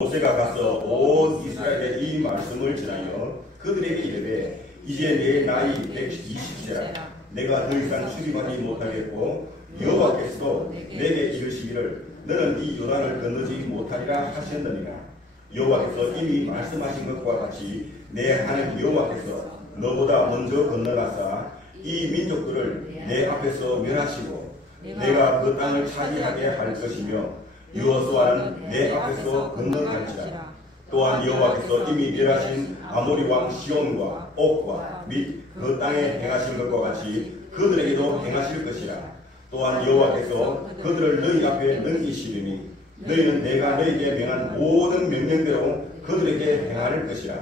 모세가 가서 온 이스라엘에 이 말씀을 전하여 그들에게 이르되 이제 내 나이 120세라 내가 더 이상 출입하지 못하겠고 여호와께서도 내게 이르시기를 너는 이 요단을 건너지 못하리라 하셨느니라. 여호와께서 이미 말씀하신 것과 같이 내 하나님 여호와께서 너보다 먼저 건너가사 이 민족들을 내 앞에서 멸하시고 내가 그 땅을 차지하게 할 것이며 여호수아는 내 앞에서 건너갈지라. 또한 여호와께서 이미 멸하신 아모리 왕 시온과 옥과 및 그 땅에 행하신 것과 같이 그들에게도 행하실 것이라. 또한 여호와께서 그들을 너희 앞에 넘기시리니 너희는 내가 너희에게 명한 모든 명령대로 그들에게 행할 것이라.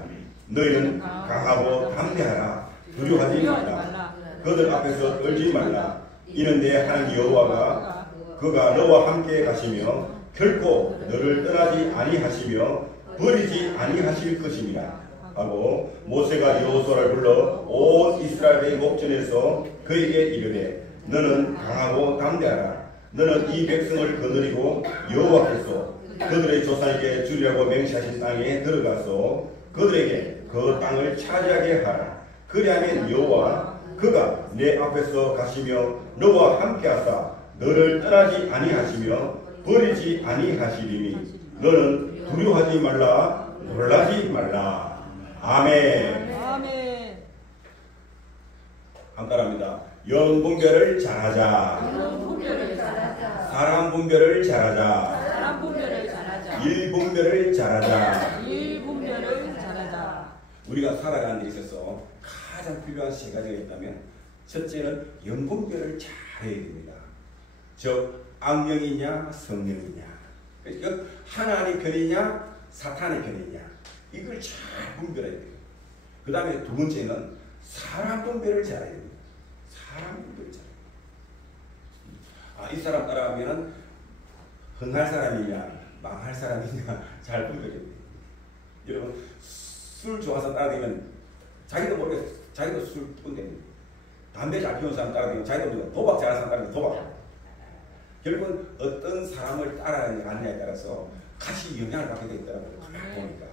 너희는 강하고 담대하라. 두려워하지 말라. 그들 앞에서 떨지 말라. 이는 내 하나님 여호와가 그가 너와 함께 가시며 결코 너를 떠나지 아니하시며 버리지 아니하실 것입니다. 하고 모세가 여호수아를 불러 온 이스라엘의 목전에서 그에게 이르되 너는 강하고 담대하라. 너는 이 백성을 거느리고 여호와께서 그들의 조상에게 주리라고 맹세하신 땅에 들어가서 그들에게 그 땅을 차지하게 하라. 그리하면 여호와 그가 내 앞에서 가시며 너와 함께하사 너를 떠나지 아니하시며 버리지 아니하시리니 너는 두려워하지 말라. 놀라지 말라. 아멘. 아멘. 한 따라합니다. 영 분별을 잘하자. 사람 분별을 잘하자. 일 분별을 잘하자. 우리가 살아가는 데 있어서 가장 필요한 세 가지가 있다면 첫째는 영 분별을 잘해야 됩니다. 즉 악령이냐 성령이냐, 그러니까 하나님의 편이냐 사탄의 편이냐, 이걸 잘 분별해야 돼요. 그 다음에 두 번째는 사람 분별을 잘해야 됩니다. 사람 분별을 잘해야 돼요. 이 사람 따라가면은 흥할 사람이냐 망할 사람이냐 잘 분별해야 돼요. 여러분 술 좋아서 따라다니면 자기도 모르게 자기도 술 뿜됩니다. 담배 잘 피우는 사람 따라다니면 자기도 모르게 도박 잘하는 사람 따라다니면 도박. 결국은 어떤 사람을 따라가느냐에 따라서 같이 영향을 받게 되더라고요. 보니까.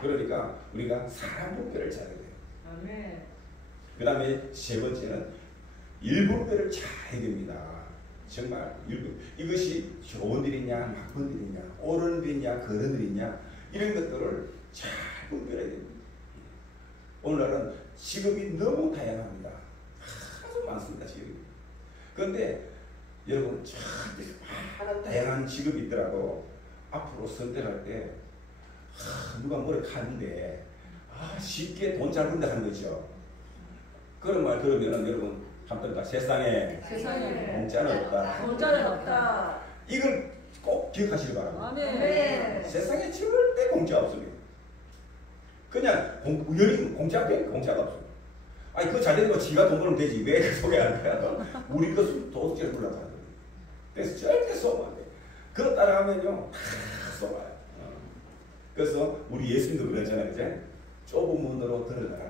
그러니까 우리가 사람 분별을 잘해야 돼요. 그 다음에 세 번째는 일분별을 잘 해야 됩니다. 정말 일분. 이것이 좋은 일이냐 나쁜 일이냐 옳은 일이냐 그런 일이냐 이런 것들을 잘 분별해야 됩니다. 오늘날은 직업이 너무 다양합니다. 아주 많습니다. 직업이. 그런데 여러분 참 많은 다양한 직업이 있더라도 앞으로 선택할 때 누가 뭐를 하는데 쉽게 돈 잘 번다 하는 거죠. 그런 말 들으면 여러분 한번 세상에 공짜는 없다. 이걸 꼭 기억하시기 바랍니다. 세상에 절대 공짜 없습니다. 그냥 우연히 공짜가 없습니다. 아니 그거 잘 되는 거 지가 돈 벌면 되지 왜 그 소개 안 해요? 우리 것은 도둑질 불러가는 거예요. 그래서 절대 쏘면 안 돼. 그거 따라가면요 다 쏘아요. 그래서 우리 예수님도 그러잖아요. 그제? 좁은 문으로 들어가라.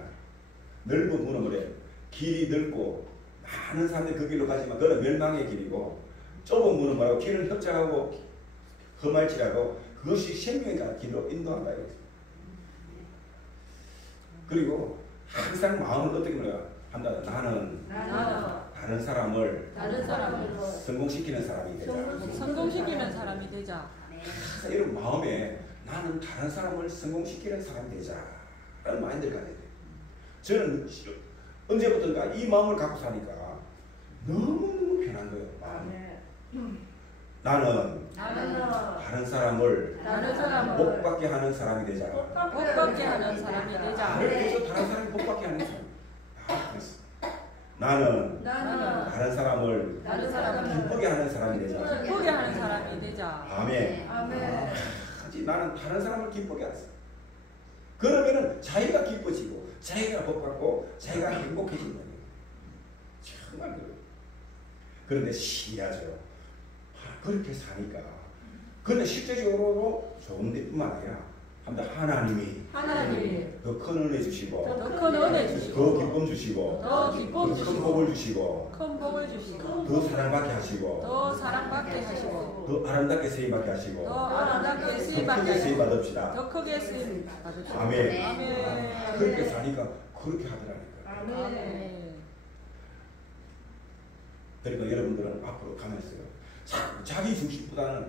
넓은 문은 뭐래? 길이 넓고 많은 사람들이 그 길로 가지만 그건 멸망의 길이고 좁은 문은 뭐라고? 길을 협착하고 험할지라고 그것이 생명의 길로 인도한다. 그리고 항상 마음을 어떻게 한다? 나는 다른 사람을 성공시키는 사람이 되자. 이런 마음에 나는 다른 사람을 성공시키는 사람이 되자 라는 마인드를 가져야 돼요. 저는 언제부턴가 이 마음을 갖고 사니까 너무너무 편한 거예요. 나는 다른 사람을 복받게 하는 사람이 되자. 그래서 다른 사람이 복받게 하는 사람. 나는 다른 사람을 기쁘게 하는 사람이 되자. 아멘. 나는 다른 사람을 기쁘게 하자. 그러면은 자기가 기뻐지고 자기가 복받고 자기가 행복해지는 거예요. 정말 그래요. 그런데 신기하죠. 그렇게 사니까. 그런데 실제적으로도 좋은 데뿐만 아니라 하나님이 더 큰 은혜 주시고 더 기쁨 주시고 더 큰 복을 주시고 더 사랑받게 하시고 더 아름답게 세임받게 하시고 크게 쓰임 받읍시다. 더 크게 쓰임 받읍시다. 아멘. 아멘. 그렇게 사니까 그렇게 하더라니까. 아멘. 그러니까 여러분들은 앞으로 가면서요. 자기 중심보다는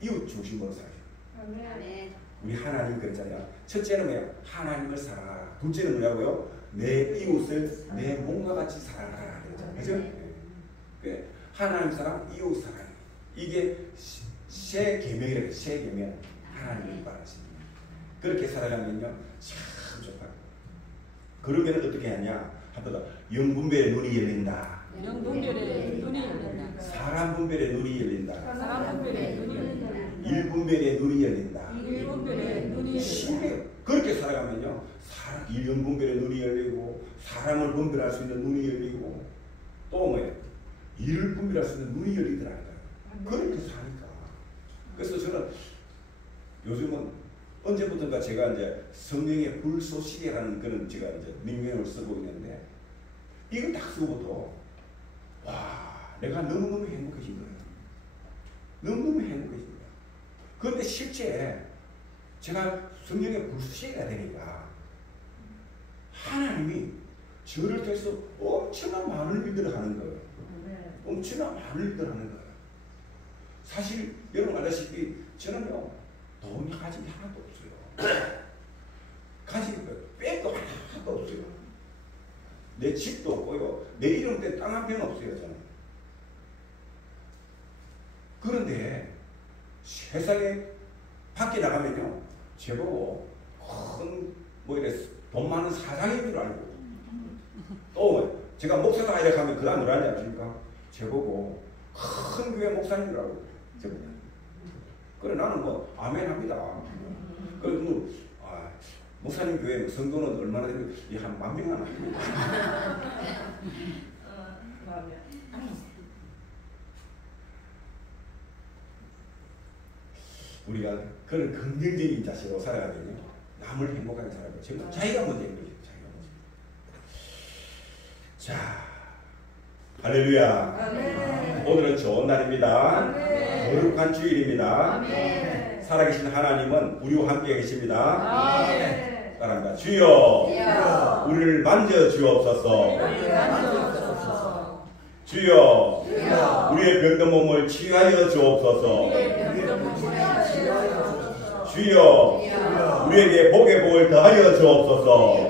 이웃 중심으로 살아요. 아멘. 우리 하나님 그랬잖아요. 첫째는 뭐야? 하나님을 사랑하라. 둘째는 뭐냐고요? 내 이웃을 내 몸과 같이 사랑하라. 그죠? 그 하나님 사랑, 이웃 사랑. 이게 새 계명이래요. 새 계명. 하나님을 바라십니다. 그렇게 살아가면요, 참 좋다. 그러면 어떻게 하냐? 한번 더. 영분별의 눈이 열린다. 영분별의 눈이 열린다. 사람 분별의 눈이 열린다. 사람 분별의 눈이 열린다. 일분별의 눈이 열린다. 일분별의 눈이 열린다. 그렇게 살아가면요, 일분별의 눈이 열리고, 사람을 분별할 수 있는 눈이 열리고, 또 뭐예요? 일을 분별할 수 있는 눈이 열리더라고요. 그렇게 사니까. 그래서 저는 요즘은 언제부턴가 제가 이제 성령의 불쏘시개라는 그런 제가 이제 명령을 쓰고 있는데, 이걸 딱 쓰고부터 와, 내가 너무너무 행복해진 거예요. 너무너무 행복해진 거예요. 그런데 실제 제가 성령의 불쏘시개가 되니까 하나님이 저를 통해서 엄청난 많은 일들을 하는 거예요. 엄청난 많은 일들을 하는 거예요. 사실 여러분 알다시피 저는요, 돈이 가진 게 하나도 없어요. 가진 거 백도 하나도 없어요. 내 집도 없고요. 내 이름대 땅 한 평 없어요. 저는. 그런데 세상에 밖에 나가면요, 제보고 뭐 이래 돈 많은 사장인 줄 알고, 또 제가 목사다 이렇게 하면 그 다음 뭐라 하는지 아십니까? 제보고 큰 교회 목사인 줄 알고 제보고. 그래 나는 뭐 아멘 합니다. 그래 뭐 목사님 교회 성도는 얼마나 되면 한 10,000명 하나 합니다. 우리가 그런 긍정적인 자세로 살아가면요, 남을 행복하게 살아가요. 정말 자기가 먼저 행복해요. 자기가 먼저. 자, 할렐루야. 아멘. 오늘은 좋은 날입니다. 거룩한 주일입니다. 아멘. 살아계신 하나님은 우리와 함께 계십니다. 아멘. 따라합니다. 주여, 우리를 만져 주옵소서. 주여, 우리의 병든 몸을 치유하여 주옵소서. 주여, 우리에게 복의 복을 더하여 주옵소서.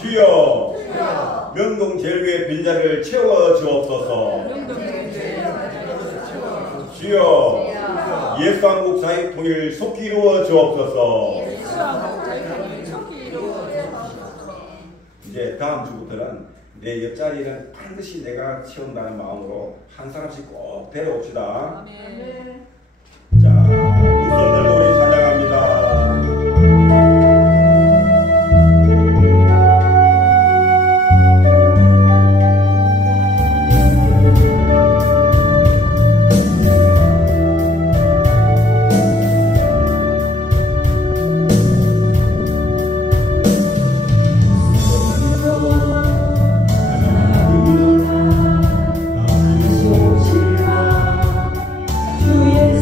주여, 명동제일교회 빈자리를 채워 주옵소서. 주여, 예수한국 사회 통일 속히 이루어 주옵소서. 이제 다음 주부터는 내 옆자리는 반드시 내가 채운다는 마음으로 한 사람씩 꼭 데려옵시다. 자, 우선 들고 우리 찬양합니다. 주의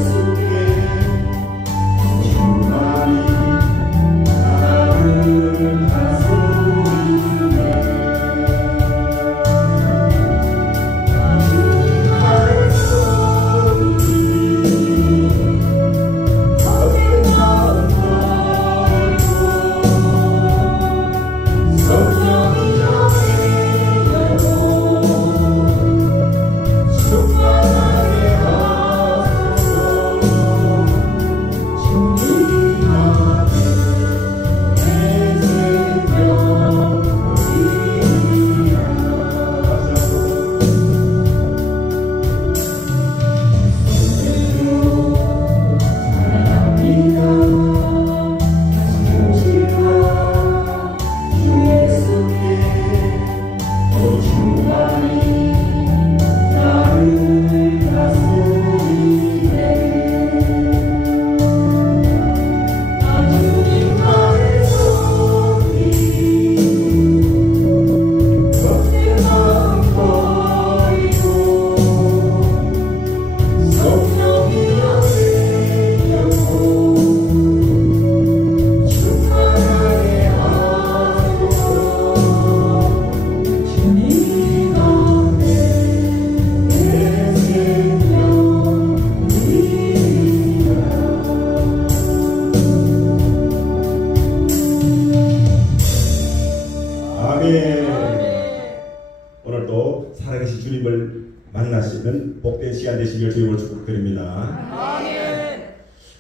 되시길 주님을 축복드립니다. 아멘.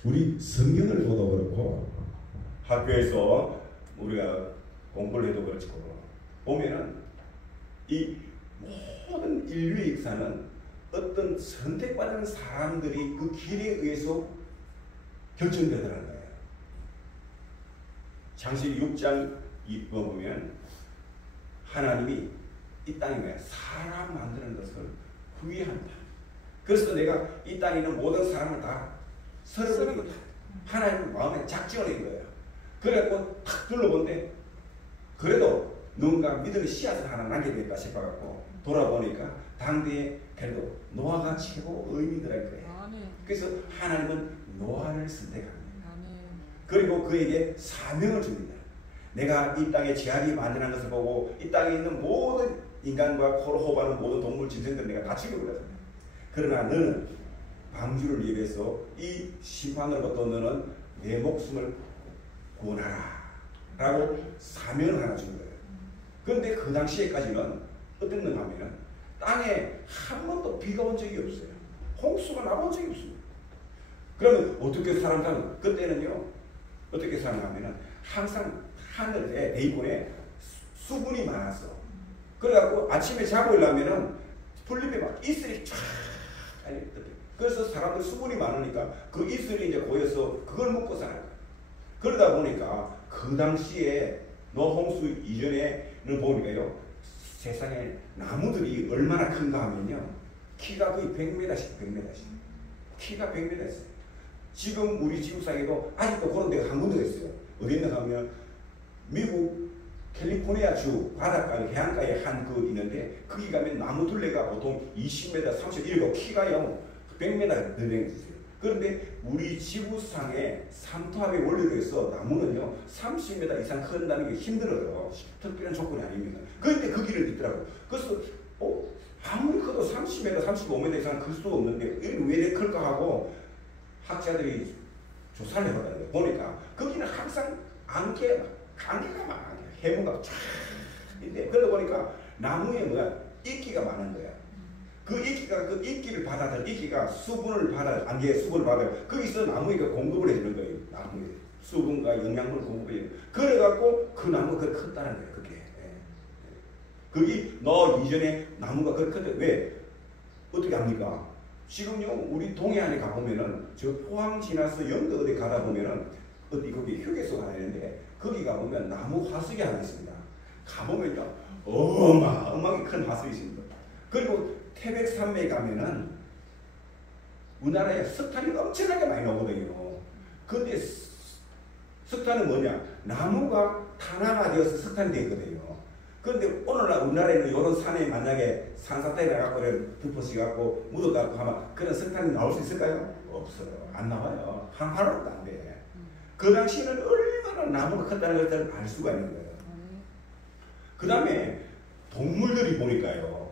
우리 성경을 보도 그렇고 학교에서 우리가 공부를 해도 그렇고 보면은 이 모든 인류의 역사는 어떤 선택받은 사람들이 그 길에 의해서 결정되더라는 거예요. 창세기 6장 2번 보면 하나님이 이 땅에 뭐야? 사람 만드는 것을 후회한다. 그래서 내가 이 땅에 있는 모든 사람을 다 썰어버리겠다. 하나님 마음에 작정을 한 거예요. 그래갖고 탁 둘러본데 그래도 누군가 믿음의 씨앗을 하나 남겨야겠다 싶어갖고 돌아보니까 당대에 그래도 노아가 최고 의미더랄 거예요. 아멘. 그래서 하나님은 노아를 선택합니다. 아멘. 그리고 그에게 사명을 줍니다. 내가 이 땅에 제약이 만드는 것을 보고 이 땅에 있는 모든 인간과 코로 호흡하는 모든 동물, 짐승들 내가 다 죽여버렸다. 그러나 너는 방주를 위해서 이 심판으로부터 너는 내 목숨을 구원하라 라고 사명을 하나 준 거예요. 그런데 그 당시에까지는 어땠는가 하면 땅에 한 번도 비가 온 적이 없어요. 홍수가 나본 적이 없습니다. 그러면 어떻게 살았다면 그때는요 어떻게 살았냐면 항상 하늘에 대기권에 수분이 많았어. 그래갖고 아침에 자고 일어나면은 풀잎에 막 이슬이 쫙 깔려있거든. 그래서 사람들 수분이 많으니까 그 이슬이 이제 고여서 그걸 먹고 살아요. 그러다 보니까 그 당시에 노홍수 이전에는 보니까요 세상에 나무들이 얼마나 큰가 하면요 키가 거의 100m씩 100m씩 키가 100m였어요. 지금 우리 지구상에도 아직도 그런 데가 한 군데가 있어요. 어디 있는가 하면 미국 캘리포니아 주 바닷가 해안가에 한 그 있는데 거기 가면 나무 둘레가 보통 20m, 30m 이러고 키가요 100m 늘랭이 있어요. 그런데 우리 지구상의 삼투압의 원리로 해서 나무는요 30m 이상 큰다는 게 힘들어요. 특별한 조건이 아닙니다. 그런데 그 길을 있더라고요. 그래서 아무리 커도 30m, 35m 이상 클 수가 없는데 이게 왜 이렇게 클까 하고 학자들이 조사를 해봤다는 거예요. 보니까 거기는 항상 안개가 많아요. 해무가 쫙 있는데 그러다 보니까 나무에 뭐야 이끼가 많은 거야. 그 이끼가 그 이끼를 받아들 이끼가 수분을 받아 안개의 수분을 받아 거기서 나무에 공급을 해주는 거예요. 나무에 수분과 영양분을 공급해. 그래갖고 그 나무가 그렇게 컸다는 거예요. 그게. 거기 너 이전에 나무가 그렇게 컸대. 왜? 어떻게 합니까? 지금요 우리 동해안에 가보면은 저 포항 지나서 영도 어디 가다 보면은 어디 거기 휴게소 가야 되는데 거기 가보면 나무 화석이 하나 있습니다. 가보면요 어마어마하게 큰 화석이 있습니다. 그리고 태백산맥에 가면은 우리나라에 석탄이 엄청나게 많이 나오거든요. 근데 석탄은 뭐냐? 나무가 탄화가 되어서 석탄이 되거든요. 그런데 오늘날 우리나라에는 이런 산에 만약에 산사태에 나가고 부퍼시 갖고 묻어갖고 하면 그런 석탄이 나올 수 있을까요? 없어요. 안 나와요. 하나도 안 돼. 그 당시에는 얼마나 나무가 컸다는 것을 알 수가 있는 거예요. 그 다음에 동물들이 보니까요.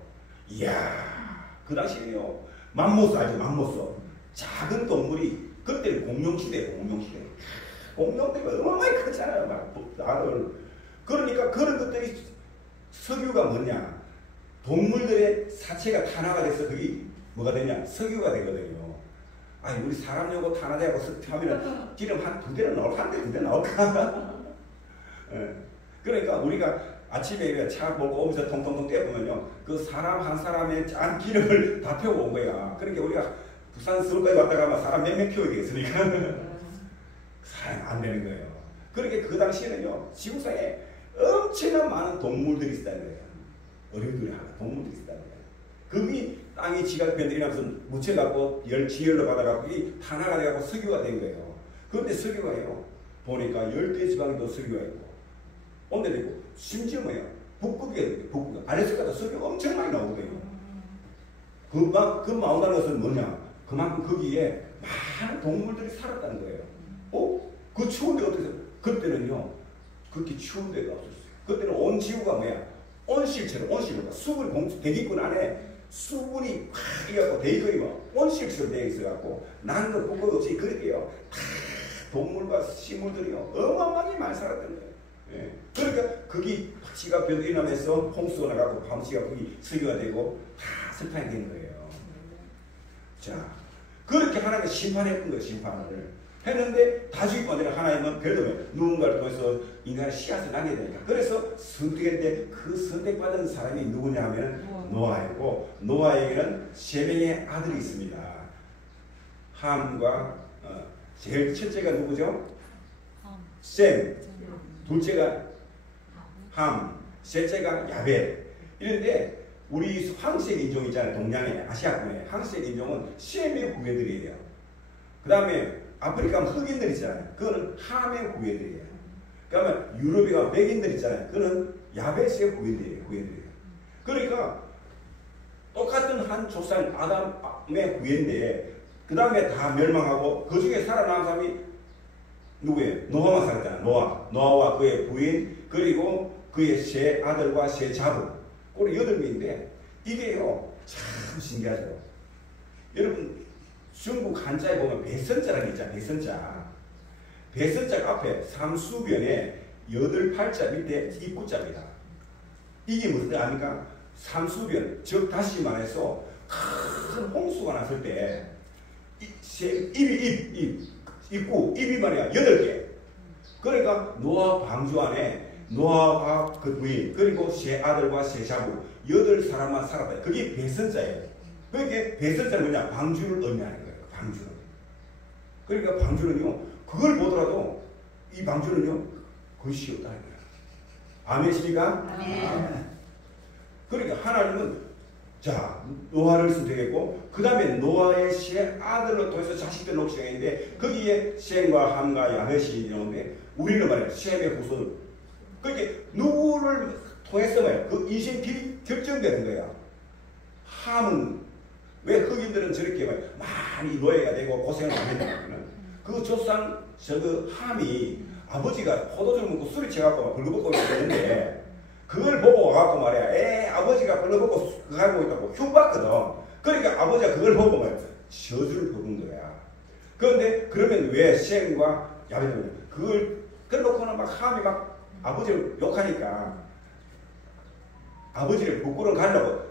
이야, 그 당시에요. 맘모스 알죠? 맘모스. 작은 동물이 그때는 공룡시대예요. 공룡시대. 공룡들이 어마어마하게 크잖아요. 막 나를. 그러니까 그런 것들이 석유가 뭐냐? 동물들의 사체가 탄화가 돼서 그게 뭐가 되냐? 석유가 되거든요. 아니 우리 사람 요거 탄화되고 하면 기름 한 2대는 나올까? 한 대, 2대 나올까? 예. 그러니까 우리가 아침에 차 몰고 오면서 통통통 떼보면요. 그 사람 한 사람의 짠 기름을 다 태우고 온 거야. 그러니까 우리가 부산 서울까지 왔다 가면 사람 몇 명 태우겠으니까. 사람 안 되는 거예요. 그러니까 그 당시에는요. 지구상에 엄청난 많은 동물들이 있었다는 거예요. 어류들이 동물들이 있었다는 거예요. 그게 땅이 지각 변들이면서 묻혀갖고 지열로 받아갖고 이 탄화가 돼갖고 석유가 된 거예요. 그런데 석유가요. 보니까 열대 지방에도 석유가 있고 온데도 있고 심지어 뭐예요? 북극에 북극 알래스카도 석유가 엄청 많이 나오거든요. 그 나온다는 것은 뭐냐? 그만큼 거기에 많은 동물들이 살았다는 거예요. 그 추운데 어떻게 그때는요. 그렇게 추운 데가 없었어요. 그때는 온 지구가 뭐야? 온실처럼 수분 대기권 안에 수분이 확 이어갖고 대기권이 뭐 온실처럼 되어 있어갖고 난도 북극 없이 그렇게요. 다 동물과 식물들이요 어마어마하게 많이 살았던 거예요. 예. 그러니까 거기 지가 변들이 나면서 홍수가 나가고 밤시가 거기 석유가 되고 다 석탄이 된 거예요. 자, 그렇게 하나님이 심판했던 거예요. 심판을 했는데 다 죽이고 아니라 하나님은 그래도 누군가를 통해서 인간의 씨앗을 남겨야 되니까 그래서 선택했는데 그 선택받은 사람이 누구냐 하면 노아이고 노아에게는 세 명의 아들이 있습니다. 함과 제일 첫째가 누구죠? 셈, 둘째가 함, 셋째가 야벳. 이런데 우리 황색 인종 있잖아요. 동양의 아시아권의 황색 인종은 셈의 후예들이에요. 그 다음에 아프리카 흑인들 있잖아요. 그거는 함의 후예들이에요. 그 다음에 유럽이가 백인들 있잖아요. 그거는 야벳의 후예들이에요. 그러니까 똑같은 한 조상 아담의 후예인데 그 다음에 다 멸망하고 그 중에 살아남은 사람이 누구예요? 노아만 살았잖아요. 노아와 그의 부인 그리고 그의 세 아들과 세 자부 꼴이 8명인데 이게요 참 신기하죠. 여러분 중국 한자에 보면 배선자라는 게 있잖아요. 배선자 앞에 삼수변에 8팔자 밑에 입구자입니다. 이게 무슨 아닙니까? 삼수변 즉 다시 말해서 큰 홍수가 났을 때 입이 말이야 8개. 그러니까 노아 방주 안에 노아와 그 부인 그리고 세 아들과 세 자부 8사람만 살았다. 그게 배선자예요. 그러니까 배선자는 뭐냐? 방주를 의미하는 거예요. 방주는. 그러니까 방주는요 그걸 보더라도 이 방주는요 것이 없다는 거예요. 아멘이십니까? 아멘. 그러니까 하나님은 자 노아를 선택했고 그 다음에 노아의 세 아들을 통해서 자식들을 놓기 시작했는데 거기에 셈과 함과 야벳이 나오는데 우리는 말이야 셈의 후손. 그러니까 누구를 통해서 말이야 그 인생 길이 결정되는 거야. 함은 왜 흑인들은 저렇게 많이 노예가 되고 고생을 많이 했냐면 그 조상 그 함이 아버지가 포도주 먹고 술이 취해갖고 벌거벗고 있는데 그걸 보고 와갖고 말이야 아버지가 벌거벗고 그거 하고 있다고 흉봤거든. 그러니까 아버지가 그걸 보고 말이야 저주를 받은 거야. 그런데 그러면 왜 셈과 야벳은 그걸 그래놓고는 막 함이 막 아버지를 욕하니까 아버지를 부끄러워 가려고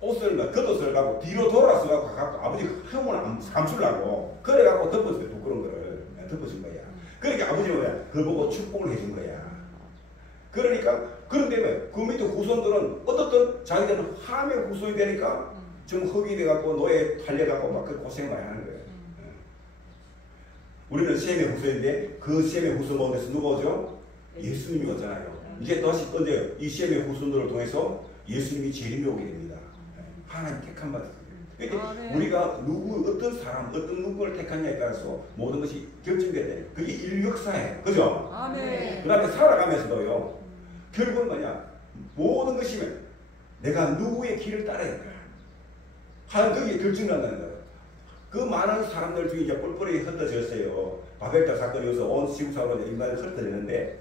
옷을 겉옷을 갖고 뒤로 돌아서 갖고 아버지 흉을 감추려고 그래갖고 덮어줬어요. 부끄러운 거를 덮어준 거야. 그러니까 아버지는 뭐야 그걸 보고 축복을 해준 거야. 그러니까 그런데 그 밑에 후손들은 어떻든 자기들은 함의 후손이 되니까 좀 흑이 돼갖고 노예 팔려갖고 막 그 고생 많이 하는 거예요. 우리는 셈의 후손인데 그 셈의 후손 가운데서 누가 오죠? 예수님이 오잖아요. 이제 다시 던져요. 이 셈의 후손들을 통해서 예수님이 재림이 오게 됩니다. 하나님 택한 바. 그러니까 우리가 어떤 사람, 어떤 누구를 택하냐에 따라서 모든 것이 결정돼야 돼요. 그게 인류 역사예요. 그죠? 그 다음에 살아가면서도요. 결국은 뭐냐? 모든 것이면 내가 누구의 길을 따라야 돼. 하여튼 그게 결정난다는 거예요. 그 많은 사람들 중에 이제 뿔뿔이 흩어졌어요. 바벨탑 사건이 어서 온 지구상으로 인간을 흩어지는데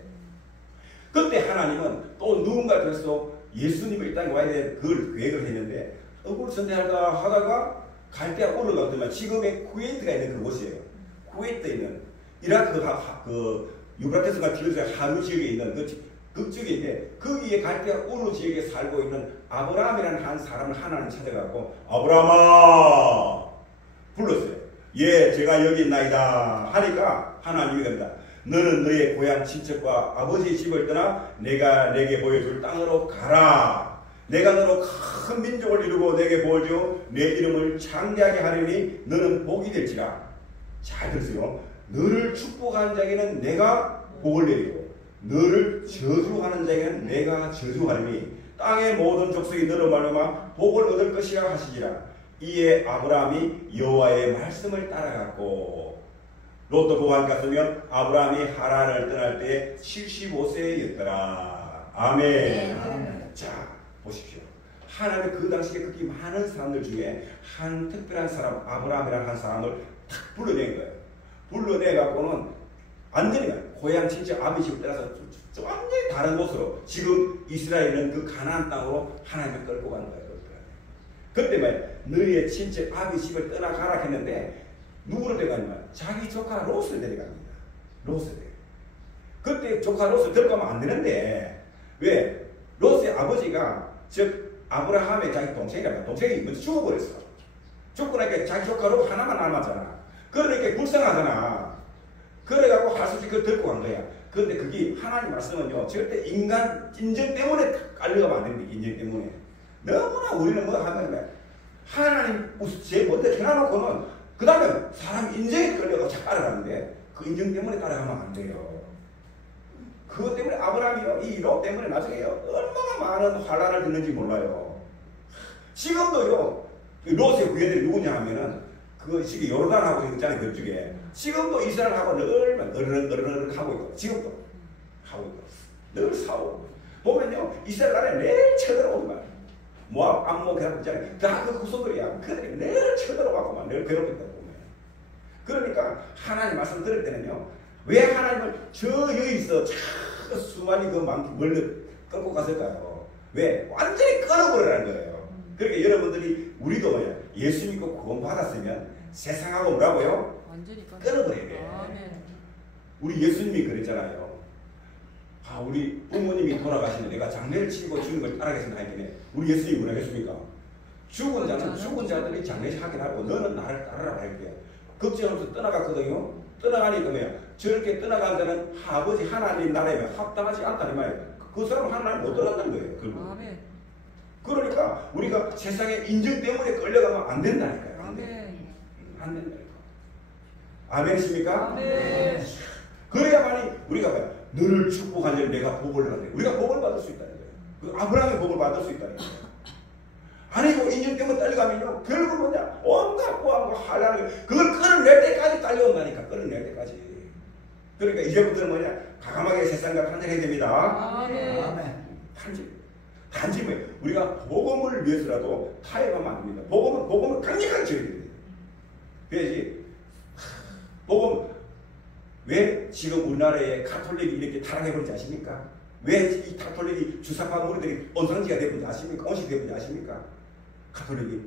그때 하나님은 또 누군가를 통해서 예수님을 이 땅에 와야 될 그걸 계획을 했는데 억울 선대할까 하다가 갈대아 우르 갔더만 지금의 쿠웨이트가 있는 그곳이에요. 쿠웨이트에 있는 이라크 그 유브라테스가 길어져 하루 지역에 있는 그쪽인데 거기에 갈대아 우르 지역에 살고 있는 아브라함이라는 한 사람을 하나님 찾아가고 아브라함아 불렀어요. 예, 제가 여기 있나이다 하니까 하나님이 갑니다. 너는 너의 고향 친척과 아버지의 집을 떠나 내가 내게 보여줄 땅으로 가라. 내가 너로 큰 민족을 이루고 내게 보여줘 내 이름을 창대하게 하리니 너는 복이 될지라. 잘 들으세요. 너를 축복하는 자에게는 내가 복을 내리고 너를 저주하는 자에게는 내가 저주하리니 땅의 모든 족속이 너로 말미암아 복을 얻을 것이라 하시지라. 이에 아브라함이 여호와의 말씀을 따라갔고 롯도 보관 같으면 아브라함이 하란을 떠날 때 75세였더라. 아멘. 자 보십시오. 하나님의 그 당시에 그렇게 많은 사람들 중에 한 특별한 사람 아브라함이라는 한 사람을 탁 불러낸 거예요. 불러내갖고는 완전히 고향 친척 아비 집을 따라서 완전히 다른 곳으로 지금 이스라엘은 그 가나안 땅으로 하나님을 끌고 가는 거예요. 그때 말이야 너희의 친척 아비 집을 떠나가라 했는데 누구를 데려가냐면 자기 조카 롯을 데려갑니다. 롯을. 그때 조카 롯을 데려가면 안 되는데 왜? 롯의 아버지가 즉 아브라함의 자기 동생이라면 동생이 먼저 죽어버렸어. 죽고 나니까 자기 조카로 하나만 남았잖아. 그러니까 불쌍하잖아. 그래갖고 할 수 없이 그걸 듣고 간 거야. 그런데 그게 하나님 말씀은요, 절대 인간 인정 때문에 깔려가면 안 됩니다. 인정 때문에. 너무나 우리는 뭐 하면 하나님 제일 먼저 해놔놓고는 그 다음에 사람 인정에 끌려가 자꾸 따라가는데 그 인정 때문에 따라가면 안 돼요. 그것 때문에 아브라함이요, 이 롯 때문에 나중에요, 얼마나 많은 환란을 듣는지 몰라요. 지금도요, 롯의 후예들이 누구냐 하면은 그 지금 요르단하고 있잖아요, 그쪽에. 지금도 이스라엘하고 늘 으르륵 하고 있고, 지금도 하고 있고, 늘 싸우고. 보면요, 이스라엘 나라에 매일 쳐들어오는 거야. 모압, 암몬, 그런 거 있잖아요. 다 그 후손들이야. 그들이 매일 쳐들어가고만 늘 괴롭혔다고 보면. 그러니까 하나님 말씀 들을 때는요, 왜 하나님을 저 여기서 저 수많이 그 멀리 끌고 갔을까요? 왜? 완전히 끊어버리라는 거예요. 그러니까 여러분들이 우리도 뭐야, 예수 믿고 구원 받았으면 세상하고 뭐라고요? 완전히 끊어버려야 돼. 우리 예수님이 그랬잖아요. 아, 우리 부모님이 돌아가시면 내가 장례를 치고 죽은 걸 따라가겠습니다 하니까 우리 예수님이 뭐라 했습니까? 죽은 자는 죽은 자들이 장례를 하긴 하고 너는 나를 따르라 할 거야. 걱정하면서 떠나갔거든요. 떠나가니까 뭐야, 저렇게 떠나간 자는 아버지 하나님 나라에 합당하지 않다는 말이에요. 그 사람은 하나님 못 떠난다는 거예요. 아멘. 그러니까 우리가 세상의 인정 때문에 끌려가면 안 된다니까요. 아멘. 안 된다니까. 아멘이십니까? 아멘. 그래야만이 우리가 뭐야, 너를 축복한 일 내가 복을 받는다. 우리가 복을 받을 수 있다는 거예요. 그 아브라함의 복을 받을 수 있다는 거예요. 아니고 인정 때문에 딸려가면요, 결국 뭐냐, 온갖 고하고 하려는 그걸 끌어낼 때까지 딸려온다니까. 끌어낼 때까지. 그러니까 이제부터는 뭐냐, 과감하게 세상과 판단해야 됩니다. 아멘. 단지 뭐 우리가 복음을 위해서라도 타협하면 안 됩니다. 복음을 강력하게 지어야 됩니다. 그래야지. 복음, 왜 지금 우리나라에 가톨릭이 이렇게 타락해버린지 아십니까? 왜 이 가톨릭이 주사파 무리들이 온상지가 되는지 아십니까? 온식이 되는지 아십니까? 가톨릭이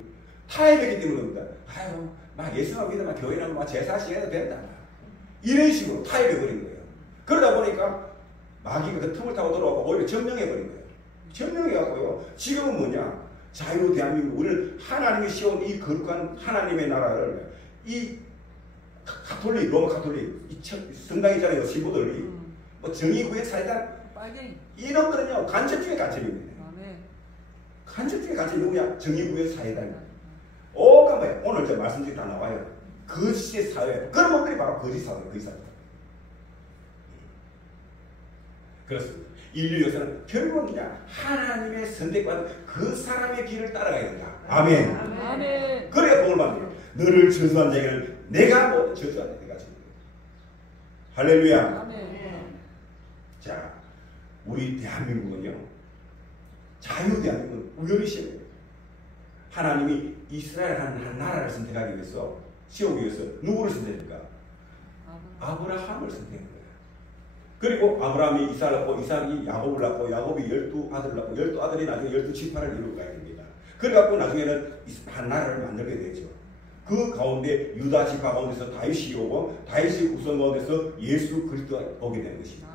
타협했기 때문입니다. 아유, 막 예수만 믿으면 교회는 막 제사 지내도 된다. 이런 식으로 타협해버린 거예요. 그러다 보니까 마귀가 그 틈을 타고 들어와서 오히려 점령해버린 거예요. 점령해갖고요, 지금은 뭐냐, 자유 대한민국, 우리는 하나님이 씌운 이 거룩한 하나님의 나라를 이 가톨릭, 로마 가톨릭, 이 성당이잖아요, 신부들이 뭐 정의구의 사회단, 이놈들은요 간첩 중에 간첩입니다. 간첩 중에 간첩이 누구냐? 정의구의 사회단. 오가 뭐야? 오늘 저 말씀 중에 다 나와요. 거짓의 사회. 그런 분들이 바로 거짓 사회, 거짓 사회. 그렇습니다. 인류 역사는 결국은 그냥 하나님의 선택받은 그 사람의 길을 따라가야 된다. 아멘. 아멘. 그래야 복을 받는 거예요. 너를 저주한 자에게는 내가 뭐 저주한다. 내가 저주. 할렐루야. 아멘. 자, 우리 대한민국은요, 자유 대한민국은 우연히 시험이에요. 하나님이 이스라엘 한 나라를 선택하기 위해서, 세우기 위해서 누구를 선택했을까? 아브라함을 선택한 거예요. 그리고 아브라함이 이삭을 낳고, 이삭이 야곱을 낳고, 야곱이 12아들을 낳고, 12아들이 나중에 12지파를 이루고 가야 됩니다. 그래갖고 나중에는 한 나라를 만들게 되죠. 그 가운데 유다 지파 가운데서 다윗이 오고, 다윗의 후손 가운데서 예수 그리스도가 오게 되는 것입니다.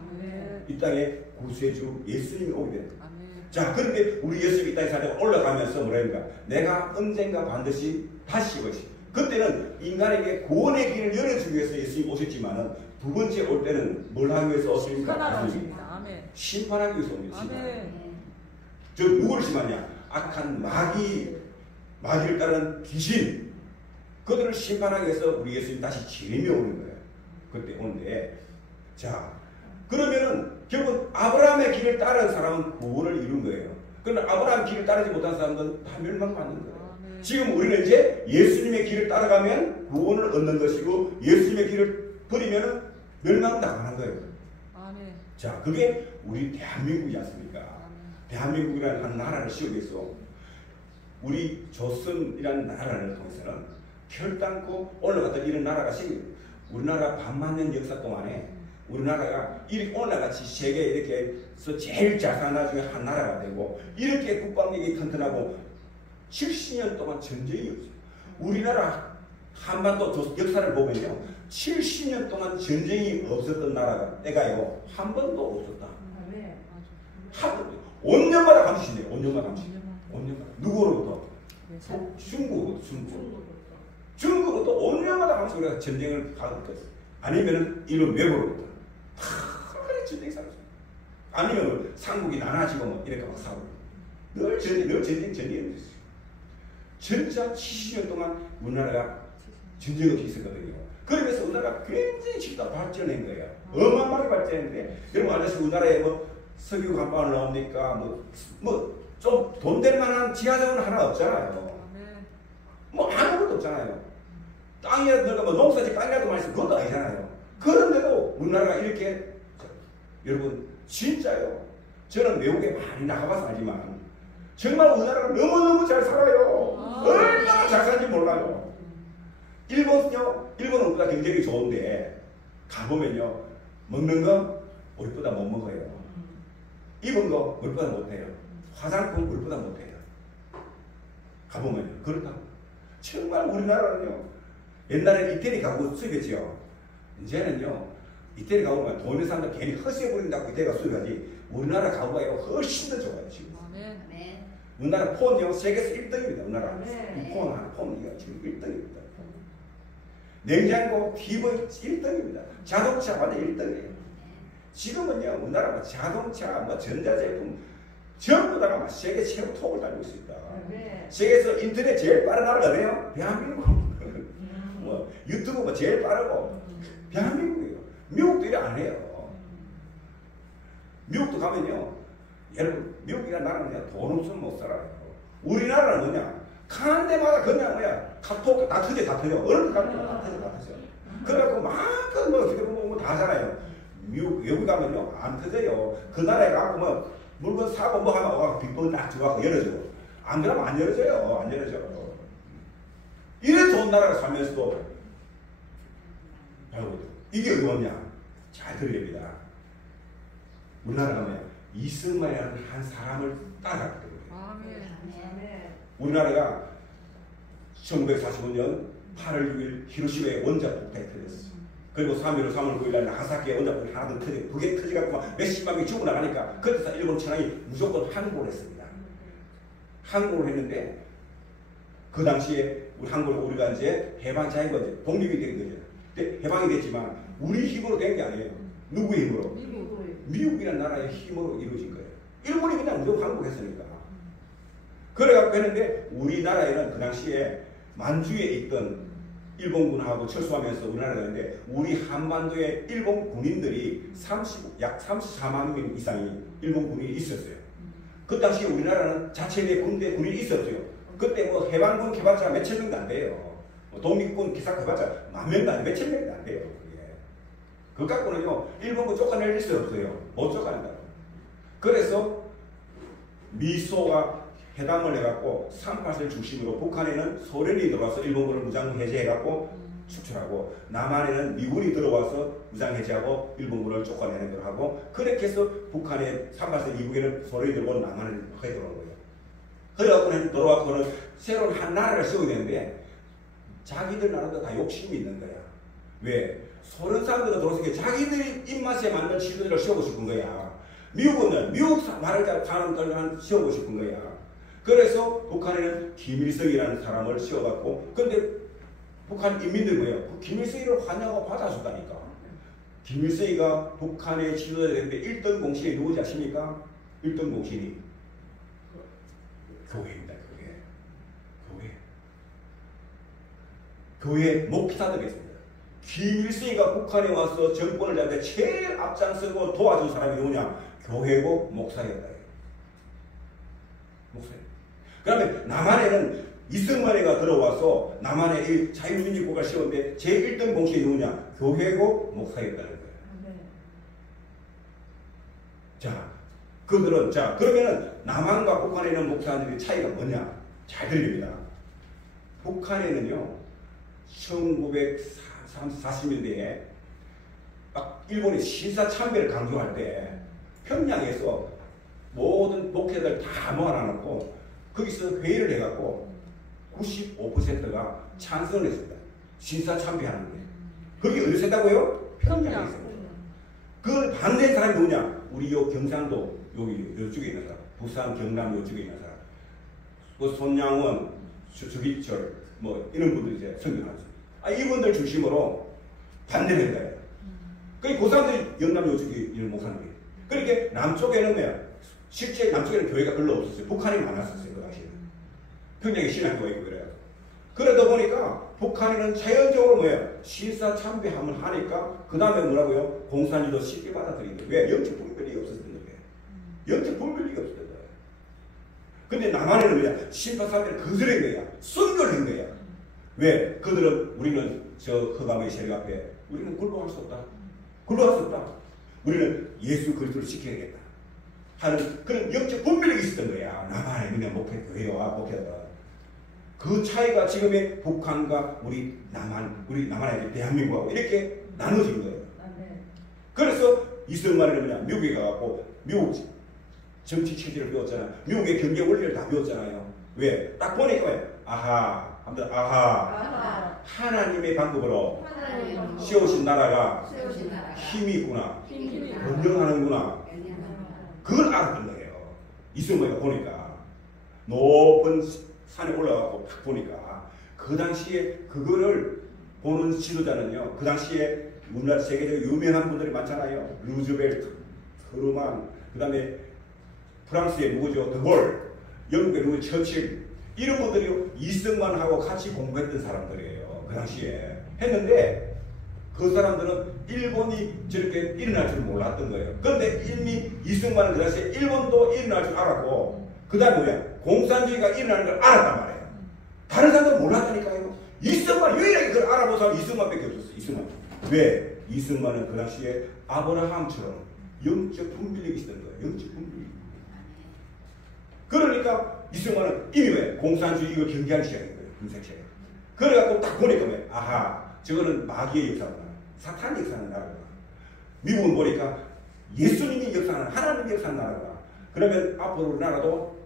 이 땅에 구세주 예수님이 오게 되는 거예요. 자, 그런데 우리 예수님이 이 땅에 살다가 올라가면서 뭐라니까? 내가 언젠가 반드시 다시 오시. 그때는 인간에게 구원의 길을 열어주기 위해서 예수님이 오셨지만은 두 번째 올 때는 뭘 하기 위해서 오십니까? 심판하기 위해서 옵니다. 심판. 즉 누구를 심하냐? 악한 마귀를 따르는 귀신, 그들을 심판하기 위해서 우리 예수님 다시 재림에 오는 거예요. 그때 오는데, 자, 그러면은 결국 아브라함의 길을 따른 사람은 구원을 이룬 거예요. 그러나 아브라함 길을 따르지 못한 사람들은 다 멸망받는 거예요. 지금 우리는 이제 예수님의 길을 따라가면 구원을 얻는 것이고, 예수님의 길을 버리면 멸망당하는 거예요. 자, 그게 우리 대한민국이지 않습니까? 대한민국이라는 한 나라를 씌우기 위해서 우리 조선이라는 나라를 통해서는 결단코 올라갔던 이런 나라가 생겨요. 우리나라 반만년 역사 동안에 우리나라가 이렇게 오늘같이 세계에 이렇게 해서 제일 자산 나중에 한 나라가 되고, 이렇게 국방력이 튼튼하고 70년 동안 전쟁이 없어요. 우리나라 한반도 역사를 보면요, 70년 동안 전쟁이 없었던 나라가 때가요 한 번도 없었다. 한 번도. 5년마다 감시네요. 5년마다 감시. 5년마다. 누구로부터? 중국. 중국은 또 5년마다 하면서 우리가 전쟁을 가고 있거든. 아니면은 일본 외국으로부터 다 전쟁이 살았어. 아니면 삼국이 나눠지고 뭐 이렇게 막 싸우고 늘 전쟁이 됐어요. 진짜 70년 동안 우리나라가 전쟁 없이 있었거든요. 그러면서 우리나라가 굉장히 지금 발전한 거예요. 어마어마하게 발전했는데 여러분 알다시피 우리나라에 뭐 석유 간판을 나옵니까? 뭐 좀 돈 될 만한 지하자원 하나 없잖아요. 뭐 아무것도 없잖아요. 땅이라도 뭐 농사지 땅이라도 많이 있으면 그것도 아니잖아요. 그런데도 우리나라가 이렇게 여러분 진짜요. 저는 외국에 많이 나가봐서 알지만 정말 우리나라가 너무너무 잘 살아요. 얼마나 잘 사는지 몰라요. 일본은요, 일본은 우리가 경제력이 좋은데 가보면요, 먹는 거 우리보다 못 먹어요. 입은 거 우리보다 못해요. 화장품 우리보다 못해요. 가보면요, 그렇다고. 정말 우리나라는요, 옛날에 이태리 가고 수입했죠. 이제는요, 이태리 가보면 돈 있는 사람들 괜히 허세해 버린다고 이태리가 수입하지. 우리나라 가보가요 훨씬 더 좋아요 지금. 우리나라 폰이요 세계에서 1등입니다. 우리나라 폰 이거 지금 1등입니다. 냉장고, TV 1등입니다. 자동차 완전 1등이에요. 지금은요 우리나라 뭐 자동차, 뭐 전자제품 전부 다가 막 세계 최고 톱을 달고 있습니다. 세계에서 인터넷 제일 빠른 나라가 어디예요? 대한민국. 뭐 유튜브 뭐 제일 빠르고 대한민국이에요. 미국도 이래 안 해요. 미국도 가면요, 여러분 미국이라는 나라는 그냥 돈 없으면 못 살아요. 우리나라는 뭐냐, 가는 데마다 그냥 뭐야 카톡 다 터져. 어느 데 가면 다 터져. 그래갖고 뭐 다 하잖아요. 외국 가면요 안 터져요. 그 나라에 가고 뭐 물건 사고 뭐 하면 와서 빅번 딱 들어가고 열어주고, 안 그러면 안 열어줘요. 안 열어줘. 이래 좋은 나라를 살면서도 이게 어디냐? 잘 들립니다. 우리나라 가면 이승만이라는 한 사람을 따라갔거든요. 우리나라가 1945년 8월 6일 히로시마에 원자폭 폭탄이 터졌어요. 그리고 3월 9일 나가사키에 원자폭이 하나 더 터지고, 그게 터져갖고 막 몇십만 명이 죽어 나가니까 그때서 일본 천황이 무조건 항복을 했습니다. 항복을 했는데 그 당시에 우리가 이제 해방자인 거죠. 독립이 된 거죠. 근데 해방이 됐지만 우리 힘으로 된 게 아니에요. 누구의 힘으로? 미국이라는 나라의 힘으로 이루어진 거예요. 일본이 그냥 무조건 항복했으니까. 그래갖고 했는데 우리나라에는 그 당시에 만주에 있던 일본군하고 철수하면서 우리나라가 있는데 우리 한반도에 일본 군인들이 약 34만 명 이상이 일본 군인이 있었어요. 그 당시에 우리나라는 자체의 군대 군인이 있었어요. 그때 뭐 해방군 해봤자 몇천 명도 안 돼요. 독립군 기사 해봤자 만 명도 안 돼요. 몇천 명도 안 돼요. 그거 갖고는요 일본군 쫓아낼 수 없어요. 못 쫓아낸다고. 그래서 미소가 회담을 해갖고 38을 중심으로 북한에는 소련이 들어와서 일본군을 무장 해제해갖고 축출하고, 남한에는 미군이 들어와서 무장 해제하고 일본군을 쫓아내는 걸 하고, 그렇게 해서 북한의 38선 이후에는 소련이 들어오고 남한을 거의 들어온 거예요. 그래갖고는 들어와서는 새로운 한 나라를 세워야 되는데 자기들 나라도 다 욕심이 있는 거야. 왜? 소련 사람들은 들어와서 자기들이 입맛에 맞는 지도자를 세우고 싶은 거야. 미국은 미국 말을 잘 하는 사람을 세우고 싶은 거야. 그래서 북한에는 김일성이라는 사람을 씌워갖고, 근데 북한 인민들 뭐예요? 그 김일성이를 환영하고 받아줬다니까. 김일성이가 북한의 지도자가 되는데 1등 공신이 누구지 아십니까? 1등 공신이 교회입니다. 교회 목사들이 있습니다. 김일성이가 북한에 와서 정권을 잡는데 제일 앞장서고 도와준 사람이 누구냐? 교회고 목사였다. 목사예요. 그다음에 남한에는 이승만이가 들어와서 남한에 이 자유민주국가를 세웠는데 제 1등 공신이 누구냐? 교회고 목사였다는 거예요. 자, 그들은 그러면은 남한과 북한에 있는 목사들의 차이가 뭐냐? 잘 들립니다. 북한에는요 1940년대에 막 일본이 신사참배를 강조할 때 평양에서 모든 목회자들 다 모아놓고 거기서 회의를 해갖고 95%가 찬성을 했습니다. 신사참배하는 게. 그게 어디서 했다고요? 평양에 있습니다. 그걸 반대한 사람이 누구냐? 우리 요 경상도 요쪽에 있는 사람, 부산, 경남 요쪽에 있는 사람, 그 손양원, 주기철, 뭐 이런 분들이 이제 성경하죠. 이분들 중심으로 반대를 한 거예요. 그 사람들이 영남 요쪽이 이런 목사님이에요. 그러니까 남쪽에는 뭐야? 실제 남쪽에는 교회가 별로 없었어요. 북한이 많았었어요. 그 당시에는. 굉장히 신학교가 있고 그래요. 그러다 보니까 북한에는 자연적으로 뭐예요? 시사참배함을 하니까 그 다음에 뭐라고요? 공산주의도 쉽게 받아들이는 거예요. 왜? 영적 분별이 없었던 거예요. 영적 분별이 없었던 거예요. 근데 남한에는 뭐야? 심파사들이 거스른 거야. 순결한 거야. 왜? 그들은 우리는 저 흑암의 세력 앞에 우리는 굴복할 수 없다. 굴복할 수 없다. 우리는 예수 그리스도를 지켜야겠다 하는 그런 영적 분별이 있었던 거야. 남한에 그냥 목회교회와 목회가. 그 차이가 지금의 북한과 우리 남한의 대한민국하고 이렇게 나눠진 거예요. 그래서 이승만은 뭐냐? 미국에 가갖고 미국 정치 체제를 배웠잖아요. 미국의 경제 원리를 다 배웠잖아요. 왜? 딱 보니까 왜? 아하. 하나님의 방법으로 세우신 나라가 힘이 있구나. 번영하는구나. 그걸 알았던 거예요. 이승만이가 보니까. 높은 산에 올라가고 딱 보니까 그 당시에 그거를 보는 지도자는요. 그 당시에 우리나라 세계적으로 유명한 분들이 많잖아요. 루즈벨트, 트루만, 그 다음에 프랑스의 누구죠? 드골, 영국의 누구 처칠 이런 분들이 이승만하고 같이 공부했던 사람들이에요. 그 당시에 했는데 그 사람들은 일본이 저렇게 일어날 줄 몰랐던 거예요. 그런데 이미 이승만은 그 당시에 일본도 일어날 줄 알았고 그 다음에 뭐야? 공산주의가 일어나는 걸 알았단 말이에요. 다른 사람들은 몰랐다니까요. 이승만 유일하게 그걸 알아본 사람은 이승만밖에 없었어요. 이승만. 왜? 이승만은 그 당시에 아브라함처럼 영적 분별력이 있었던 거예요. 영적 분별력. 그러니까 이승만은 이미 왜? 공산주의 이걸 경계하기 시작한 거예요. 금색시에. 그래갖고 딱 보니까 왜? 아하, 저거는 마귀의 역사구나. 사탄의 역사는 나라구나. 미국은 보니까 예수님이 역사하는 하나님의 역사는 나라구나. 그러면 앞으로 우리나라도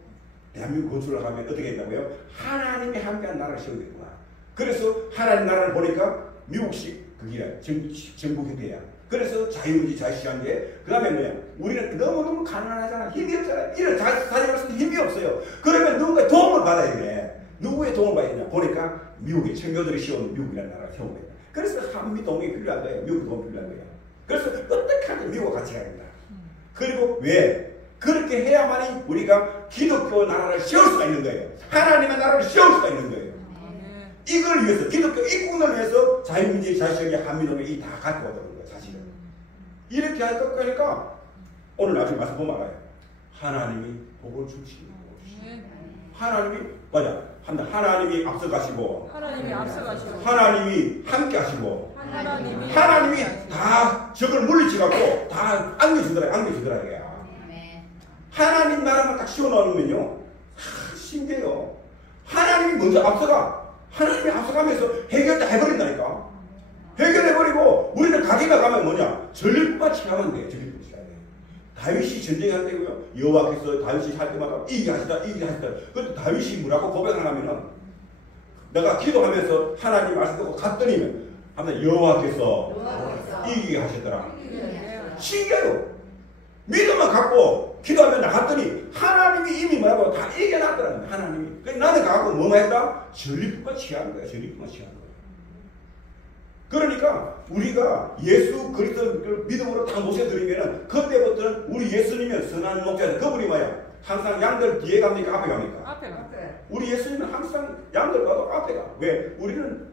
대한민국 건설을 하면 어떻게 했다고요? 하나님이 함께한 나라를 세우겠구나. 그래서 하나님 나라를 보니까 미국식 그게 정부 형태야. 그래서 자유주의 자유시장제. 그 다음에 뭐야? 우리는 너무너무 가난하잖아. 힘이 없잖아. 이런 사회를 쓰는 힘이 없어요. 그러면 누군가의 도움을 받아야 돼. 누구의 도움을 받아야 되냐? 보니까 미국의 청교들이 세운 미국이라는 나라를 세운 거야. 그래서 한미 동맹이 필요한 거예요. 미국 도움이 필요한 거야. 그래서 어떻게 하든 미국과 같이 가야 된다. 그리고 왜? 그렇게 해야만이 우리가 기독교 나라를 세울 수가 있는 거예요. 하나님의 나라를 세울 수가 있는 거예요. 이걸 위해서 기독교 입국을 위해서 자유민주주의 자유시장의 한미동맹이 다 갖고 왔다는 거예요. 사실은. 이렇게 할 것 같으니까 오늘 나중에 말씀 보면 알아요. 하나님이 복을 주시고 하나님이 맞아. 하나님이 앞서가시고 하나님이 함께 하시고 하나님이 다 적을 물리치갖고 다 안겨주더라. 하나님 나라만 딱 씌워놓으면요. 신기해요. 하나님이 먼저 앞서가. 하나님이 앞서가면서 해결 다 해버린다니까. 해결해버리고 우리는 가게가 가면 뭐냐. 전리품같이 가면 돼. 전리품같이 가야 돼. 다윗이 전쟁할 때고요. 여호와께서 다윗이 할 때마다 이기게 하시다. 그때 다윗이 뭐라고 고백을 하면은 내가 기도하면서 하나님 말씀 듣고 갔더니 하면 여호와께서 이기게 하셨더라. 신기해요. 믿음만 갖고 기도하면 나갔더니 하나님이 이미 뭐라고 다 이겨놨더라는 거야. 하나님이. 그래서 나는 가갖고 뭐만 했다? 전리품만 취하는 거야. 전리품만 취하는 거야. 그러니까 우리가 예수 그리스도를 믿음으로 다 모셔드리면은 그때부터는 우리 예수님은 선한 목자들. 그분이 뭐야? 항상 양들 뒤에 갑니까? 앞에 갑니까? 앞에. 우리 예수님은 항상 양들 가도 앞에 가. 왜? 우리는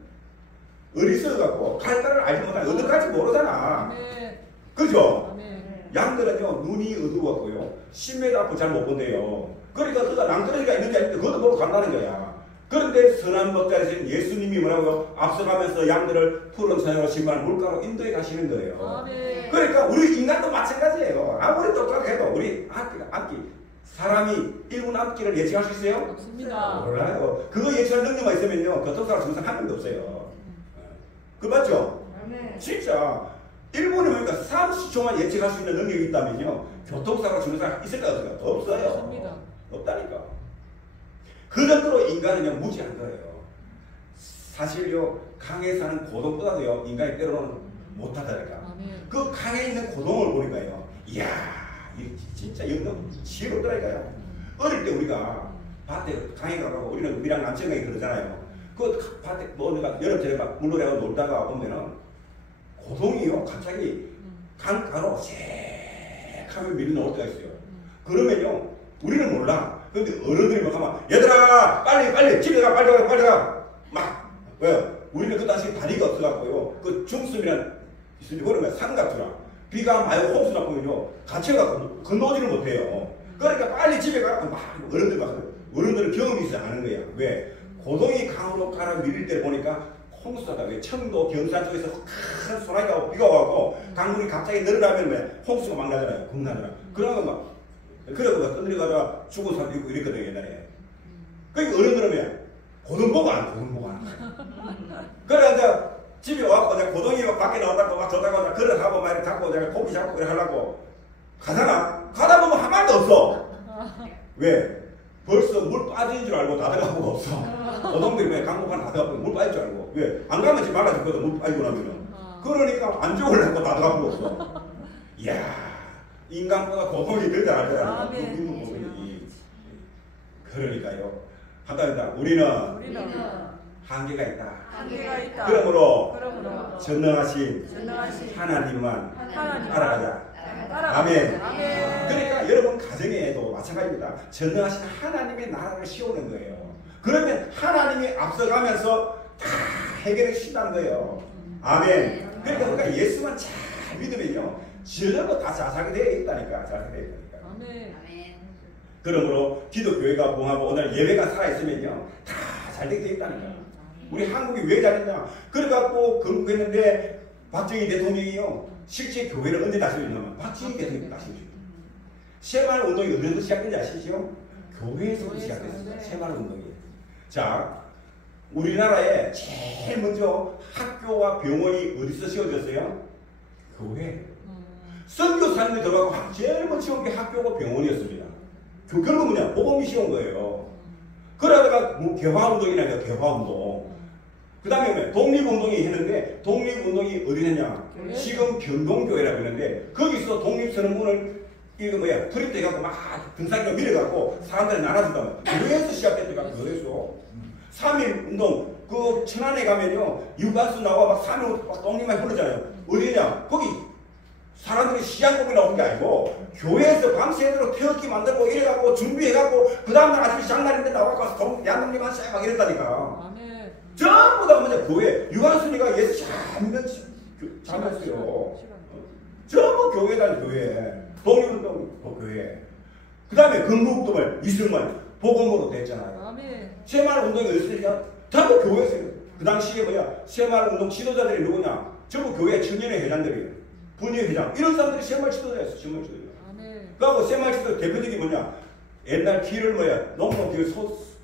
어리석어갖고 갈다를 알지 못하고 어디까지 모르잖아. 네. 그죠? 네. 양들은요 눈이 어두웠고요 10m 앞을 잘 못 본대요. 그러니까 그가 낭떠러지가 있는지 아닌지 그것도 모르고 간다는 거야. 그런데 선한 목자이신 예수님이 뭐라고요? 앞서가면서 양들을 푸른 산으로 신발 물가로 인도해 가시는 거예요. 네. 그러니까 우리 인간도 마찬가지예요. 아무리 똑똑해도 우리 악기 사람이 1분 앞길을 예측할 수 있어요? 없습니다. 몰라요. 그거 예측할 능력만 있으면요 교통사고 증상 한 명도 없어요. 그 맞죠? 진짜 1분이면 그러니까 30초만 예측할 수 있는 능력이 있다면요 교통사고 증상 있을까 없을까? 없어요. 없습니다. 없다니까. 그 정도로 인간은 무지한 거예요. 사실요 강에 사는 고동보다도요 인간이 때로는 못하다니까. 그 강에 있는 고동을 보니까요 이야 진짜 영동 지혜롭더라니까요. 어릴 때 우리가 밭에 강에 가고 우리는 우리랑 남친이 그러잖아요. 그 밭에 뭐 내가 여름철에 막 물놀이하고 놀다가 보면은 고동이요 갑자기 강가로 새하면 밀려나올 때가 있어요. 그러면요 우리는 몰라. 근데 어른들이 막 하면 얘들아 빨리 집에 가 빨리 가 막 왜요? 우리는 그 당시 다리가 없어갖고요 그 중수이란 있으니 그러면 삼각주라 비가 많이 홍수 났거든요 갇혀갖고 건너지를 못해요. 그러니까 빨리 집에 가고 막 어른들은 경험이 있어 아는 거야. 왜? 고동이 강으로 가라 밀릴 때 보니까 홍수하다. 왜? 청도 경산 쪽에서 큰 소나기가 비가 와갖고 강물이 갑자기 늘어나면 왜? 홍수가 막 나잖아요. 국나더라. 그러면 막 그러고 막 떠들어가다가 죽은 사람도 있고 이랬거든요 옛날에. 그러니까 어른들은 왜? 고동 보고 안 그래 이제 집에 와갖고 내가 고동이 밖에 나온다고 막 저다가 걸어가고 막 이렇게 잡고 내가 고기 잡고 이렇게 하려고 가다 보면 한 마리도 없어. 왜? 벌써 물 빠진 줄 알고 다 들어가고 없어. 고동들이 왜 강목한 다 들어가고 물 빠질 줄 알고. 왜? 안 가면 집 말라졌거든 물 빠지고 나면은. 그러니까 안 죽으려고 다 들어가고 없어. 이야 인간보다 고동이 더 잘하더라. 그러니까요. 하다니다 우리는 한계가 있다. 그러므로 전능하신 하나님만 따라가자. 아멘. 그러니까 여러분 가정에도 마찬가지입니다. 전능하신 하나님의 나라를 씌우는 거예요. 그러면 하나님이 앞서가면서 다 해결해 주신다는 거예요. 아멘. 그러니까 우리가 예수만 잘 믿으면요 저절로 다 자상이 되어 있다니까. 아멘. 그러므로 기독교회가 부흥하고 오늘 예배가 살아있으면요 다 잘 되어 있다니까. 우리 한국이 왜 잘했냐? 그래갖고 건국했는데 박정희 대통령이요 실제 교회를 언제 다시 올리냐면 박정희 대통령이 다시 올리죠. 새마을 운동이 어디서 시작된지 아시죠? 교회에서부터 시작됐습니다. 새마을 운동이. 자 우리나라에 제일 먼저 학교와 병원이 어디서 세워졌어요? 교회. 선교사님이 들어가고 제일 먼저 세운 게 학교고 병원이었습니다. 결국은 뭐냐? 복음이 쉬운 거예요. 그러다가 뭐 개화운동이나 개화운동. 그 다음에 독립운동이 했는데 독립운동이 어디 했냐? 지금 경동교회라고 했는데 거기서 독립선언문을 이거 뭐야? 프린트 해갖고 막 등산기로 밀어갖고 사람들이 나눠준다면 교회에서 시작됐다가 교회에서 3.1운동 그 천안에 가면요 유가수 나와 막 3.1 막 독립만 부르잖아요. 어디냐? 거기 사람들이 시장국이 나온 게 아니고 교회에서 밤새도록 태극기 만들고 이래갖고 준비해갖고 그 다음날 아침에 장날인데 나와서 양동리만 막 이랬다니까. 아멘. 전부 다 먼저 교회. 유한순이가 예수 잘 했어요. 전부 교회다 교회. 독립운동 교회. 그 다음에 건국운동을 이승만 복음으로 됐잖아요. 아멘. 새마을운동이 어딨으니까 전부 교회에서. 그 당시에 새마을운동 지도자들이 누구냐? 전부 교회 청년회 회장들이에요. 분회회장 이런 사람들이 새마을 지도자였어. 새마을 지도자. 그리고 새마을 지도자 대표적인 뭐냐? 옛날 길을 농촌길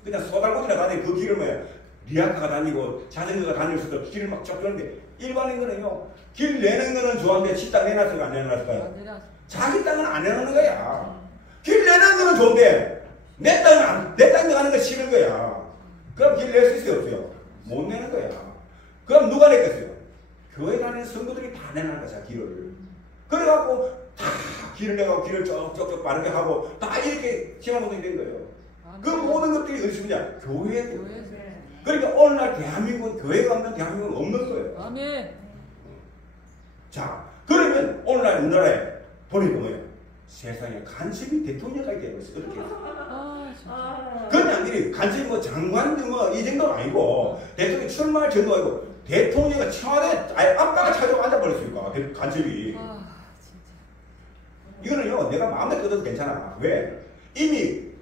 그냥 소달고지나 다니는 그 길을 리아카가 다니고 자전거가 다닐 수도 길을 막 쫓겼는데 일반인들은요 길 내는 거는 좋은데 지 땅 내놨을까 안 내놨을까요? 자기 땅은 안 내놓는 거야. 길 내는 거는 좋은데 내 땅에 가는 거 싫은 거야. 그럼 길 낼 수 있어요 없어요? 못 내는 거야. 그럼 누가 냈겠어요? 교회 다니는 성도들이 다 내는 거야 길을. 그래갖고 다 길을 내고 길을 쪽쪽 빠르게 하고 다 이렇게 지나가는 된 거예요. 그 모든 것들이 어디서 오냐? 교회에서. 그러니까 오늘날 대한민국은 교회가 없는 대한민국은 없는 거예요. 아멘. 자, 그러면 오늘날 우리나라에 보니까 뭐예요? 세상에 간첩이 대통령까지 되고 있어요. 그냥 이렇게 간첩이 뭐 장관들 이 정도는 아니고 대통령 출마할 정도가 아니고 대통령이 청와대 아빠가 찾아와 앉아버렸으니까 간첩이. 이거는요 내가 마음에 들어도 괜찮아. 왜? 이미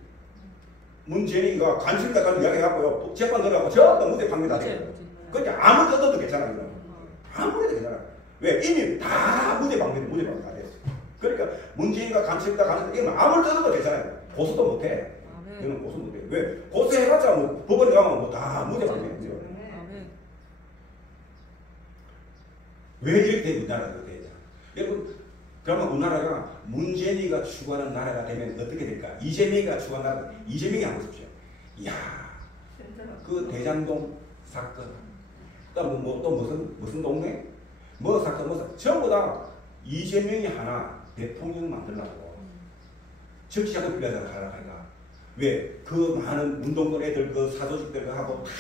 문재인이가 간첩이다 가는 이야기 해갖고요 재판 들어가고 전부 무죄 판결 다 되거든. 그러니까 아무 뜯어도 괜찮아. 이거 아무래도 괜찮아. 왜? 이미 다 무죄 판결 다 됐어. 그러니까 문재인이가 간첩이다 가는 이건 아무리 뜯어도 괜찮아요. 고소도 못해. 이건 고소 못해. 왜? 고소해봤자 뭐 법원에 가면 다 무죄 판결. 왜 이렇게 된 우리나라가 되냐? 여러분, 그러면 우리나라가 문재인이가 추구하는 나라가 되면 어떻게 될까? 이재명이가 추구하는 나라, 이재명이 한번 보십시오. 이야, 그 대장동 사건, 또 무슨 동네? 뭐 사건, 전부 다 이재명이 하나 대통령 만들려고 정치자금 빌려서 하려고 하니까. 왜? 그 많은 운동권 애들, 그 사조직들 하고 다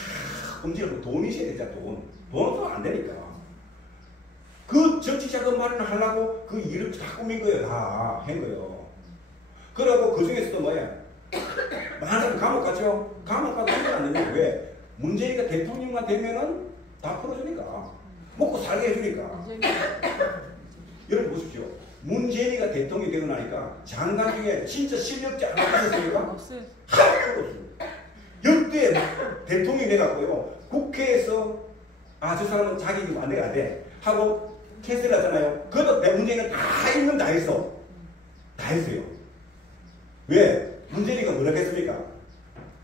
검증하고 돈이 있어야 되잖아. 돈 없으면 안 되니까. 그 정치자금 마련하려고 그 일을 다 꾸민 거예요. 다 한 거예요. 그러고 그 중에서도 뭐야? 많은 사람 감옥 갔죠? 감옥 가도 안 되냐? 왜? 문재인이가 대통령만 되면은 다 풀어주니까. 먹고 살게 해주니까. 여러분 보십시오. 문재인이가 대통령이 되고 나니까 장관 중에 진짜 실력자 하나 있었습니까? 없어요. 하나도 없어요. 역대 대통령이 돼갖고요. 국회에서 저 사람은 자격이 안 돼가 돼 하고 캐스를 하잖아요. 그것도 문재인은 다 있는 다 했어. 다 했어요. 왜? 문재인이가 뭐라고 했습니까?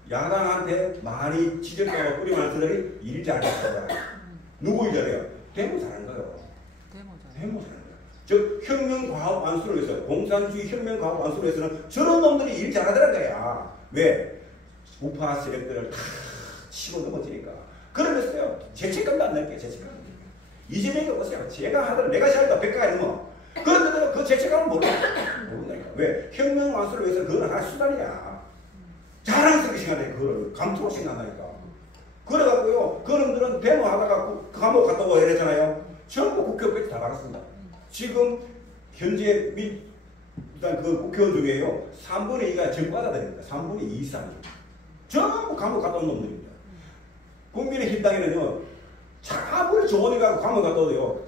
야당한테 많이 지적하고 뿌리 많은 사람이 일 잘했다. 누구 일 잘해요? 대모 잘하는 거예요. 대모 잘하는 거예요. 즉 혁명과학 완수를 위해서 공산주의 혁명과학 완수를 위해서는 저런 놈들이 일 잘하더란 거야. 왜? 우파 세력들을 다 치고 넘어지니까. 그러면서요 죄책감도 안 날게요. 죄책감. 이재명이 보세요. 제가 하더라도 내가 잘한다 100가가 넘어. 그런데도 그 죄책감은 모른다니까. 왜? 혁명 완수를 위해서 그건 하나의 수단이야. 자랑스럽게 생각해. 그걸 감투로 생각한다니까. 그래갖고요 그놈들은 데모하다가 감옥 갔다 오고 이랬잖아요. 전부 국회의원까지 다 나갔습니다. 지금 현재 일단 그 국회의원 중에요 3분의 2가 전과자들입니다. 3분의 2 이상 전부 감옥 갔다 온 놈들입니다. 국민의힘당에는요 아무리 조언이가 감옥 갔다 오도요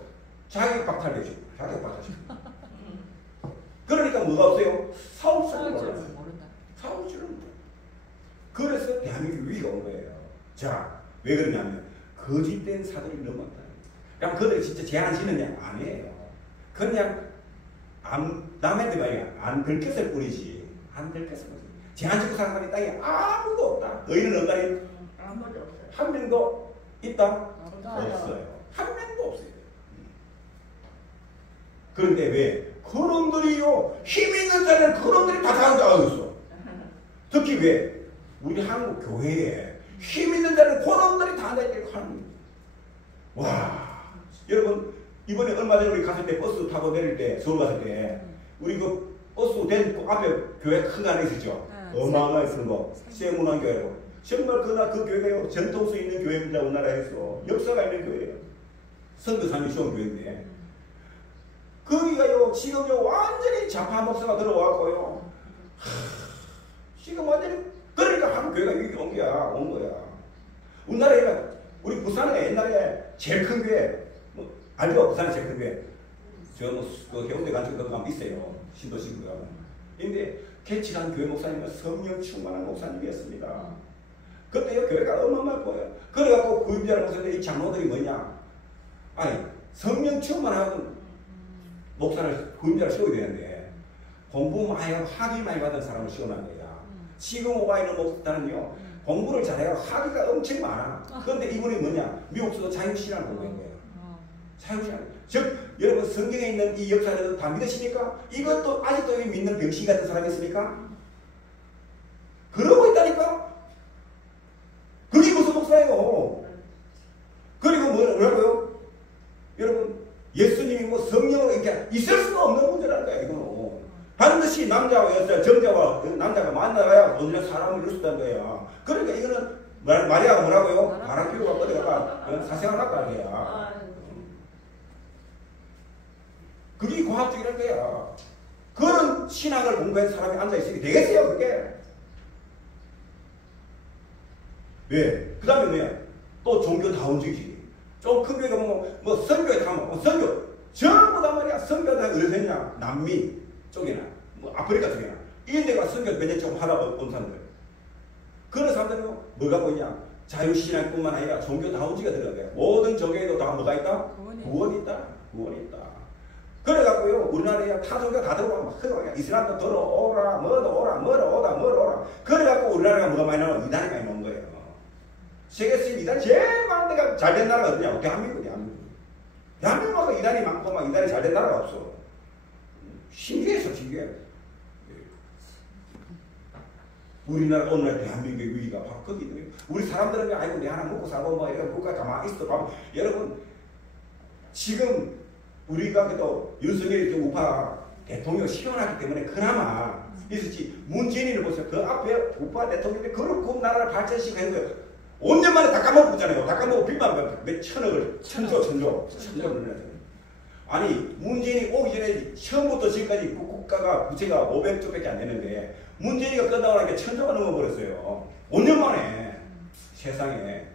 자기 박탈되죠. 자기 박탈되죠. 그러니까 뭐가 없어요? 사올 줄은 모른다. 사올 줄은 모른다. 그래서 대한민국 위기가 온 거예요. 자, 왜 그러냐면 거짓된 사들이 너무 많다. 그럼 그들이 진짜 제한 지느냐? 아니에요. 그냥 남한테 말이야 안 들켰을 뿐이지. 안 들켰을 뿐이지. 제한 지고 사는 사람이 땅에 아무도 없다. 너희는 없다니? 아무도 없어요. 한 명도 있다? 없어요. 없어요. 한 명도 없어요. 그런데 왜? 그놈들이요 힘 있는 자리는 그놈들이 다 장악하고 있어. 특히 왜? 우리 한국 교회에 힘 있는 자리는 그놈들이 다 내리고 하는 거예요. 와, 여러분 이번에 얼마 전에 우리 갔을 때 버스 타고 내릴 때 서울 갔을 때 우리 그 버스 된 앞에 교회 큰 거 하나 있었죠. 어마어마하게 쓰는 거 세문안교회라고. 정말 그 교회가요 전통성 있는 교회입니다. 우리나라에서 역사가 있는 교회예요. 선교사님이 시온 교회인데 거기가요 지금요 완전히 좌파 목사가 들어왔고요. 지금 완전히 그러니까 한국 교회가 여기 온 거야. 우리나라에 우리 부산에 옛날에 제일 큰 교회 알죠? 부산에 제일 큰 교회 그 해운대 간쪽 그거 가면 있어요. 신도시고요. 근데 개척한 교회 목사님은 성령 충만한 목사님이었습니다. 그때요 교회가 어마어마할 거예요. 그래갖고 구임자를 목사인데 이 장로들이 뭐냐? 아니 성령 충만한 목사를 구임자를 세워야 되는데 공부 많이 하고 학위 많이 받은 사람을 시원한 거야. 지금 오가 있는 목사는요 공부를 잘해가 학위가 엄청 많아. 그런데 이분이 뭐냐? 미국에서 자유신앙을 공부한 거예요. 자유신앙. 즉 여러분 성경에 있는 이 역사를 다 믿으십니까? 이것도 아직도 믿는 병신 같은 사람이 있습니까? 그러고 있다니까? 그게 무슨 목사예요? 그리고 뭐라고요? 여러분 예수님이 뭐 성령을 이렇게 있을 수가 없는 문제라는 거야. 이거는 반드시 남자와 여자, 정자와 남자가 만나야 언제나 사람을 이룰 수 있다는 거야. 그러니까 이거는 마리아가 뭐라고요? 바람피우가 어디다가 사생활 할까 거야. 그게 과학적이라는 거야. 그런 신학을 공부한 사람이 앉아있으면 되겠어요, 그게? 왜? 그 다음에 뭐야? 또 종교다운주의. 좀 큰 교회가 뭐 선교에 가면, 선교. 전부 다 말이야. 선교가 어디서 했냐? 남미 쪽이나, 뭐 아프리카 쪽이나. 이런 데가 선교 몇 년 좀 하다 온 사람들. 그런 사람들은 뭐 갖고 있냐? 자유신앙뿐만 아니라 종교다운주의가 들어가요. 모든 종교에도 다 뭐가 있다? 구원이 있다. 구원이 있다. 그래갖고요, 우리나라에 타종교가 다 들어와. 막 흘러가요. 이슬람도 들어오라, 뭐라. 그래갖고 우리나라가 뭐가 많이 나와? 이단이 많이 나온 거예요. 세계에서 이단이 제일 많은 데가 잘된 나라가 어디냐? 대한민국이야. 대한민국하고 이단이 많고 막 이단이 잘된 나라가 없어. 신기해서 신기해. 우리나라 오늘날 대한민국의 위기가 바로 거기거든요. 우리 사람들은 아이고 내 하나 먹고 살고 뭐 이런 국가 가만히 있어도 봐봐. 여러분 지금 우리가 그래도 윤석열이 좀 우파 대통령 시원하기 때문에 그나마 있었지. 문재인을 보세요. 그 앞에 우파 대통령이 그렇게 나라를 발전시키는 거예요. 5년 만에 다 까먹고 있잖아요. 다 까먹고 빚만 몇 천억을 천조를 내놨잖아요. 아니 문재인이 오기 전에 처음부터 지금까지 국가가 부채가 500조밖에 안 되는데 문재인이가 끝나고 나니까 천조가 넘어버렸어요. 5년 만에. 세상에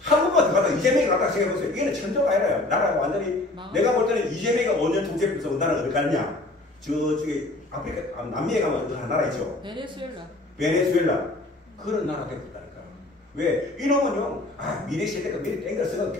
한 번만 더 가다 이재명이 갔다 생각해보세요. 이게는 천조가 아니라요. 나라가 완전히 내가 볼 때는 이재명이가 5년 통제해서 나라가 어디 갔냐. 저쪽에 아프리카 남미에 가면 그 나라 있죠. 베네수엘라 그런 나라가 됐다니까. 왜? 이놈은요 미래 세대가 미래 땡겨서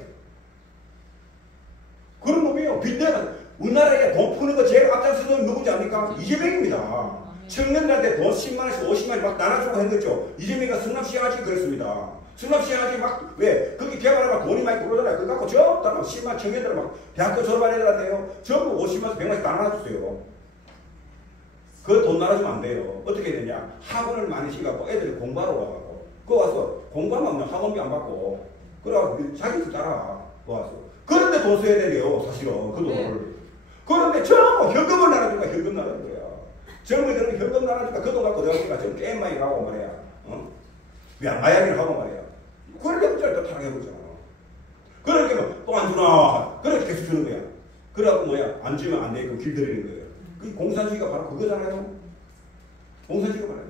그런 놈이에요. 빚내가 우리나라에 돈 푸는 거 제일 앞장서는 누구지 압니까? 이재명입니다. 청년들한테 돈 10만원씩 50만원씩 막 나눠주고 했는 거죠. 이재명이가 성남시장하지 그랬습니다. 성남시장하지 막 왜? 거기 개발하면 돈이 많이 들어오잖아요. 그거 갖고 전부 다 10만 청년들 막 대학교 졸업한 애들한테요. 전부 50만원씩 100만원씩 다 나눠주세요. 그 돈 나눠주면 안 돼요. 어떻게 되냐? 학원을 많이 시켜갖고 애들이 공부하러 와갖고 그거 와서 공부하면 학원비 안 받고 그래갖고 자기들 따라 와서 그런데 돈 써야 되네요. 사실은 그 돈을. 그런데 전부 현금을 나눠주니까 현금 나눠준 거야. 젊은이들은 현금 나눠주니까 그 돈 갖고 내가 좀 게임 많이 가고 말이야. 왜 마약을 하고 말이야. 그렇게 문자를 또 타락해보잖아. 그렇게 또 안 주나. 그렇게 계속 주는 거야. 그래갖고 뭐야. 안 주면 안 되고 길들이는 거예요. 그 공산주의가 바로 그거잖아요. 공산주의가 바로.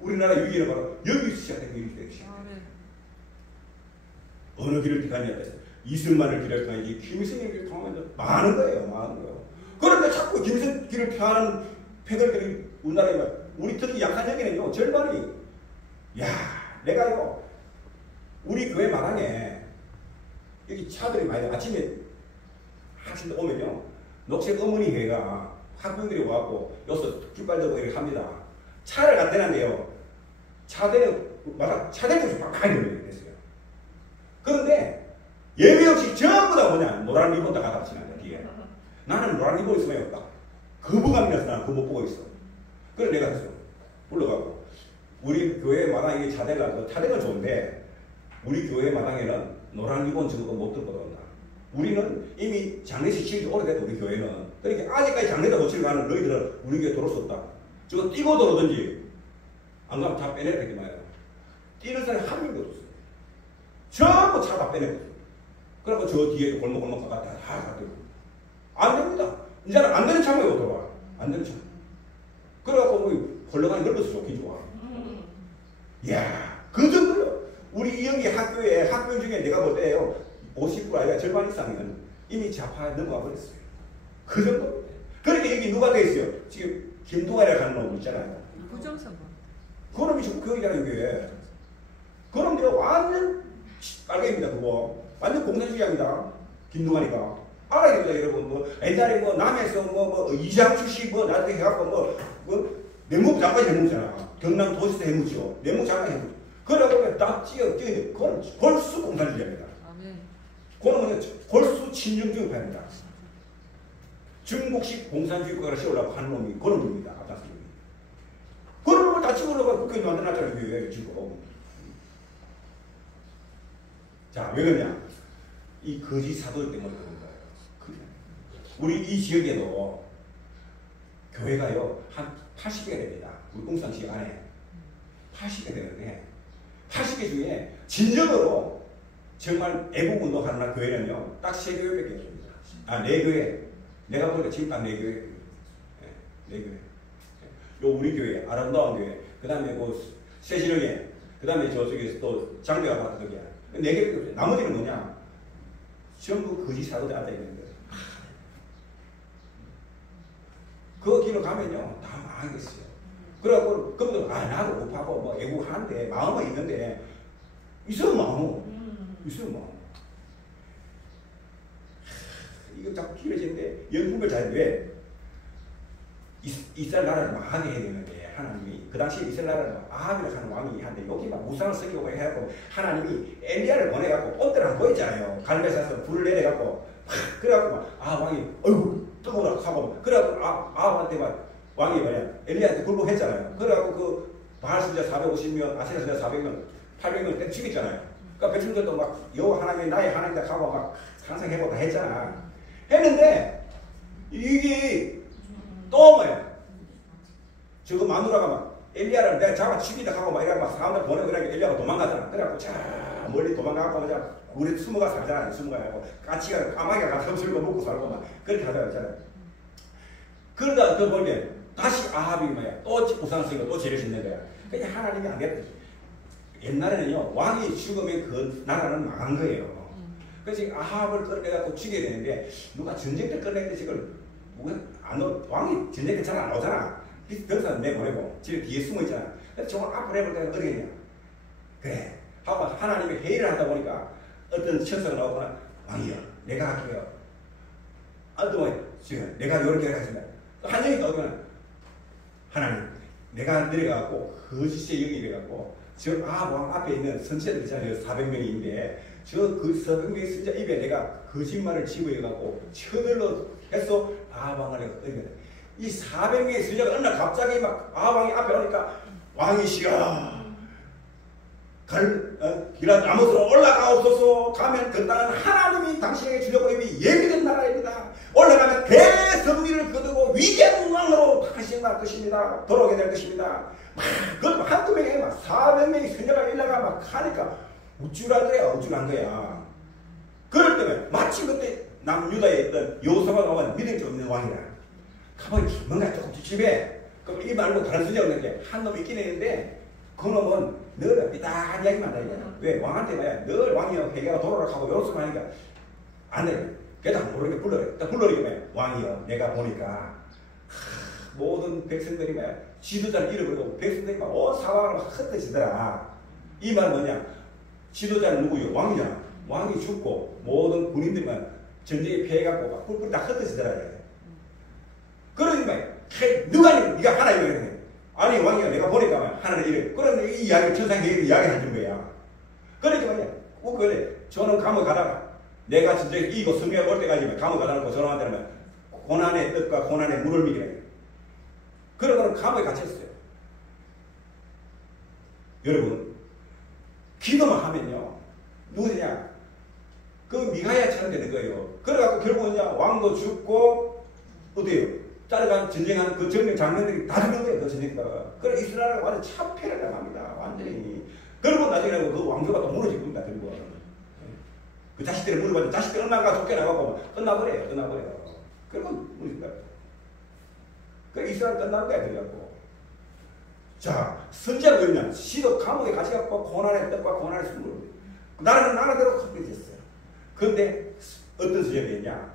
우리나라 위기는 바로 여기서 시작된 위기가 시작된 거예요. 어느 길을 택하냐. 이승만을 길을 택하는지 김일성의 길을 택하면 많은 거예요. 많은 거예요. 그런데 자꾸 김일성 길을 펴는 패들들이 우리나라에 우리 특히 약한 형에는요. 절반이 야 내가 이거 우리 교회 마당에 여기 차들이 많이 아침에 학생들 오면요. 녹색 어머니 회가 학부형들이 와갖고 여기서 깃발 들고 이렇게 합니다. 차를 갖다 놨는데요. 차대는 마당 차대는 막 가야 됐어요. 그런데 예배 없이 전부 다 뭐냐 노란 리본 다 갖다 치는 거야 뒤에. 나는 노란 리본 있으면 딱 거부감이 나서 나는 그거 못 보고 있어. 그래서 내가 했어. 올라가고 우리 교회 마당에 차대가 차대가 좋은데 우리 교회 마당에는 노란 리본 저거 못 들고 들어온다. 우리는 이미 장례식 치기 오래됐다 우리 교회는. 그러니까 아직까지 장례도 못 치러 가는 너희들은 우리 교회 들어올 수 없다. 저거 뛰고 들어오든지 안 가면 다 빼내야 되겠말이야. 뛰는 사람이 한 명도 없었어요. 전부 차 다 빼내고. 그래갖고 저 뒤에 골목골목 가다 다 가더라고. 안 됩니다. 이제는 안 되는 차만 들어와. 안 되는 차. 그래갖고 뭐 헐렁하니 넓어서 좋긴 좋아. 이야, 그 정도요. 우리 여기 학교에 학교 중에 내가 볼 때요. 50% 아니라 절반 이상은 이미 좌파에 넘어가 버렸어요. 그 정도. 그러니까 여기 누가 돼 있어요? 지금 김동아이라고 하는 놈 있잖아요. 부정선거. 그 놈이 지금 교육이잖아요, 이게. 그 놈도 완전 빨갱입니다, 그거. 완전 공산주의입니다. 김동아이가. 알아야 됩니다, 여러분. 뭐, 옛날에 뭐, 남에서 뭐, 이장 출신 뭐, 나한테 해갖고 뭐, 내무부 장관이 해무잖아. 경남 도시도 해무죠. 내무부 장관이 해무죠. 그러고 딱 뛰어있는, 그건 골수 공산주의입니다. 그거는 골수 친정주의파입니다. 중국식 공산주의 국가를 세우려고 하는 놈이 그런 놈입니다. 앞장서는. 그런 놈을 다 집어넣어서 국회에 만들어놨잖아요. 왜 지금. 자, 왜 그러냐. 이 거짓 사도들 때문에 그런 거예요. 우리 이 지역에도 교회가요, 한 80개가 됩니다. 우리 공산시 안에 80개 되는데 80개 중에 진정으로 정말 애국운동 하는 교회는요, 딱 3교회밖에 없습니다. 아, 4교회. 내가 보니까 지금 딱 4교회. 네, 4교회. 요 우리 교회, 아름다운 교회. 그 다음에 그 새신흥회. 그 다음에 저쪽에서 또 장벽 아파트 거기야. 4개밖에 없어요. 나머지는 뭐냐? 전부 거짓 사도들 앉아있는 거예요. 그 길로 가면요, 다 망하겠어요. 그래갖고, 그분들, 나도 못하고, 뭐, 애국하는데, 마음은 있는데, 있으면 마음. 있으면 마음. 이거 자꾸 길어지는데, 연구를 잘 왜? 이스라엘 나라를 망하게 해야 되는데, 하나님이, 그 당시에 이스라엘 나라를 아합이라고 하는 왕이 한데, 여기만 무상을 쓰려고 해갖고, 하나님이 엘리야를 보내갖고, 온대를 안 보였잖아요. 갈멜사에서 불을 내려갖고, 그래갖고, 왕이, 어이구, 뜨거워라 하고, 그래갖고, 아합한테 왕이 뭐냐, 엘리야한테 굴복했잖아요. 그래갖고, 그, 바알 선지자 450명, 아세라 선지자 400명, 800명 때 죽였잖아요. 그러니까 백성들도 막, 여호와 하나님이 나의 하나님이다 하고 막, 항상 해보다 했잖아. 했는데, 이게, 또 뭐야, 저거 마누라가 막, 엘리야를 내가 잡아 죽이다 하고 막 이러고 막 사람들 보내고 그러니까 엘리야가 도망가잖아. 그래갖고 자 멀리 도망가고 그냥 우리 숨어가 살잖아. 숨어가고 까치가 까마귀가 가서 들고 먹고 살고 막 그렇게 하다가 있잖아. 그러다 그 보면 다시 아합이 뭐야 또 우상 쓰고 또 죄를 짓는 거야. 그냥 하나님이 안 됐다. 옛날에는요 왕이 죽으면 그 나라는 망한 거예요. 그래서 아합을 끌어내갖고 죽여야 되는데 누가 전쟁 때 끌어내는데 지금 왕이 전쟁 때 잘 안 오잖아. 병사는 내보내고 집에 뒤에 숨어 있잖아. 그래서 저걸 앞으로 해볼 때가 어떻게 했냐. 그래 하고 하나님이 회의를 하다 보니까 어떤 천사가 나오거나 왕이여 내가 할게요. 어떤 지금 내가 이렇게 하겠습니다. 한 명이 나오거나 하나님 내가 내려가고 거짓의 영이 돼갖고 저 아합 앞에 있는 선체들 있잖아요. 400명인데 저 그 400명의 선자 입에 내가 거짓말을 집어여갖고 천을로 해서 아합왕을 내가 끓이거든. 이 400명의 선자가 어느 날 갑자기 막 아합왕이 앞에 오니까 왕이시여 기란 나무로 올라가옵소서. 가면 그 땅은 하나님이 당신에게 주려고 이미 예비된 나라입니다. 올라가면 대성리를 거두고 위대한 왕으로 당신이 날 것입니다. 돌아오게 될 것입니다. 그것도 한두 명이 아니라 400명의 선자가 일나가 막 하니까 우쭐한 거야. 그럴 때면 마침 그때 남유다에 있던 여호사밧 왕은 믿음이 좀 있는 왕이라 가만히 뭔가 조금 찝찝해. 그럼 이 말고 다른 선자가 있는데 한 놈이 있긴 했는데 그 놈은 늘 삐딱한 이야기만 한다. 왜? 왕한테 말이야. 늘 왕이여 회개가 돌아라 하고 요렇게 하니까 안 돼. 그래도 모르게 불러래. 불러니까 왕이여 내가 보니까 모든 백성들이 말이야. 지도자를 잃어버리고 백성들이 막 온 사방을 막 흩어지더라. 이 말은 뭐냐? 지도자는 누구요? 왕이야. 왕이 죽고 모든 군인들만 전쟁에 패해갖고 막 뿔뿔이 다 흩어지더라. 그러니까 누가 네가 하나님이라 그래. 아니 왕이야 내가 보니까 하나님 이래. 그런데 이 이야기 천상계획을 이야기하는 거야. 그러니까 말이야. 그래 저는 감옥 가다가 내가 진짜 이거 성경에 올 때까지 감옥 가다가 전화한다면 고난의 뜻과 고난의 물을 먹이래. 그러고는 감옥에 갇혔어요. 여러분 기도만 하면요 누구냐 그 미가야처럼 되는 거예요. 그래갖고 결국은 왕도 죽고 어때요? 따라간 전쟁하는 그 정령 장면들이 다 죽는 거예요. 그 전쟁가가. 그래 이스라엘은 완전 참패를 당합니다. 완전히. 그리고 나중에 그 왕조가 또 무너질 겁니다. 그리고 그 자식들을 물어봤는데 자식들 얼마나 쫓겨나가고 끝나버려요. 그리고 무너질 거예요. 그래 이스라엘 끝난 거야. 그래갖고 자 선지자는 뭐냐 시도 감옥에 갇혀갖고 고난의 뜻과 고난의 숨을 나라는 나라대로 커플해졌어요. 그런데 어떤 선지자가 있냐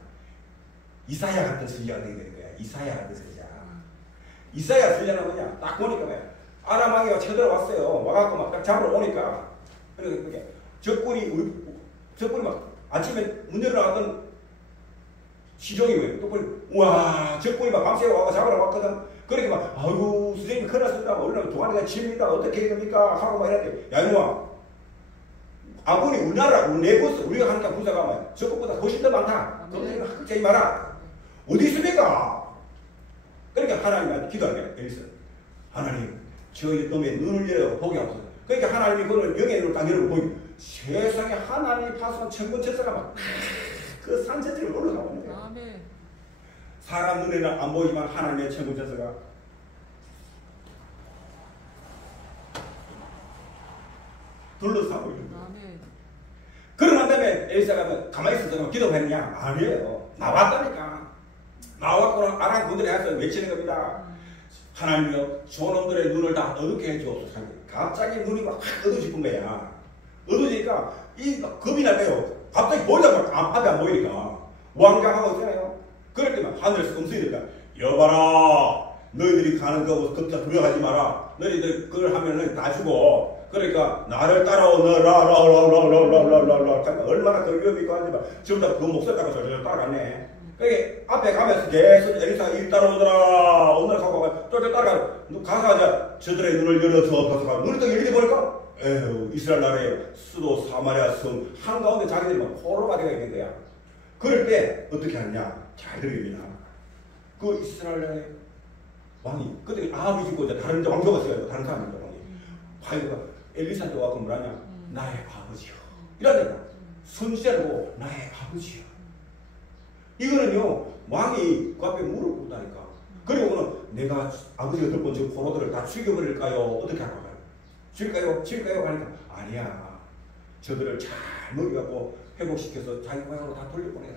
이사야 같은 선지자가 되게 되는 거야. 이사야 같은 선지자. 이사야 선지자는 뭐냐 딱 보니까 뭐야 아람 왕이가 쳐들어왔어요. 와갖고 막 딱 잡으러 오니까 그러니까 적군이 막 아침에 문 열어 나왔던 시종이 왜 또 우와 적군이 막 밤새 와서 잡으러 왔거든. 그러니까 막 아이고 선생님 큰일 났습니다. 우리는 동안이가 집니다. 어떻게 해야 됩니까? 하고 막 이랬는데 야 이놈아 아군이 우리나라 내 부서 우리가 하니까 부서가 적국보다 훨씬 더 많다. 그럼 걱정하지 마라. 어디 있습니까? 그러니까 하나님한테 기도하게 여기서 하나님 저 놈의 눈을 열어 보게 하소서. 그러니까 하나님이 그걸 영의 눈을 딱 열어 보니 세상에 하나님이 파수한 천군천사가 막 그 산천지를 올라가는 거예요. 사람 눈에는 안 보이지만 하나님의 천군천사가 둘러싸고 있는 거예요. 그러고 난 다음에 엘리사가 가만히 있어서 기도했느냐? 아니에요. 나왔다니까. 나왔고 아람 군들이 해서 외치는 겁니다. 하나님이여 저놈들의 눈을 다 어둡게 해주옵소서. 갑자기 눈이 막 어두워진 거야. 어두워지니까 이 겁이 나네요. 갑자기 보이다 앞에 안 보이니까 왕장하고 있잖아요. 그럴 때만 하늘에서 음성이 들까 여봐라 너희들이 가는 거 겁자 두려워하지 마라. 너희들 그걸 하면은 다 죽어. 그러니까 나를 따라오너라 얼마나 그 위험이 있고 하지만 지금 다 그 목소리 따라서 따라갔네. 그러니까 앞에 가면서 계속 엘리사가 이 따라오더라 오늘 가고 쫄쫄 따라가 가서 저들의 눈을 열어주어서 눈을 딱 열리게 보니까 에휴 이스라엘 나라의 수도 사마리아 성 한가운데 자기들이 막 포로가 되어 있는 거야. 그럴 때 어떻게 하느냐 잘 들으면 그 이스라엘 나라의 왕이 그때 아합이 죽고 이제 다른 왕조가 있어요. 다른 사람인데 왕이 과연 엘리사한테 와서 뭐라냐 나의 아버지요 이러니까 선지자고 나의 아버지요. 이거는요 왕이 그 앞에 무릎 꿇다니까 그리고는 내가 아버지가 들고 저 포로들을 다 죽여버릴까요? 어떻게 할까요? 죽일까요? 하니까 아니야. 저들을 잘 먹여갖고 회복시켜서 자기 고향으로 다 돌려보내라.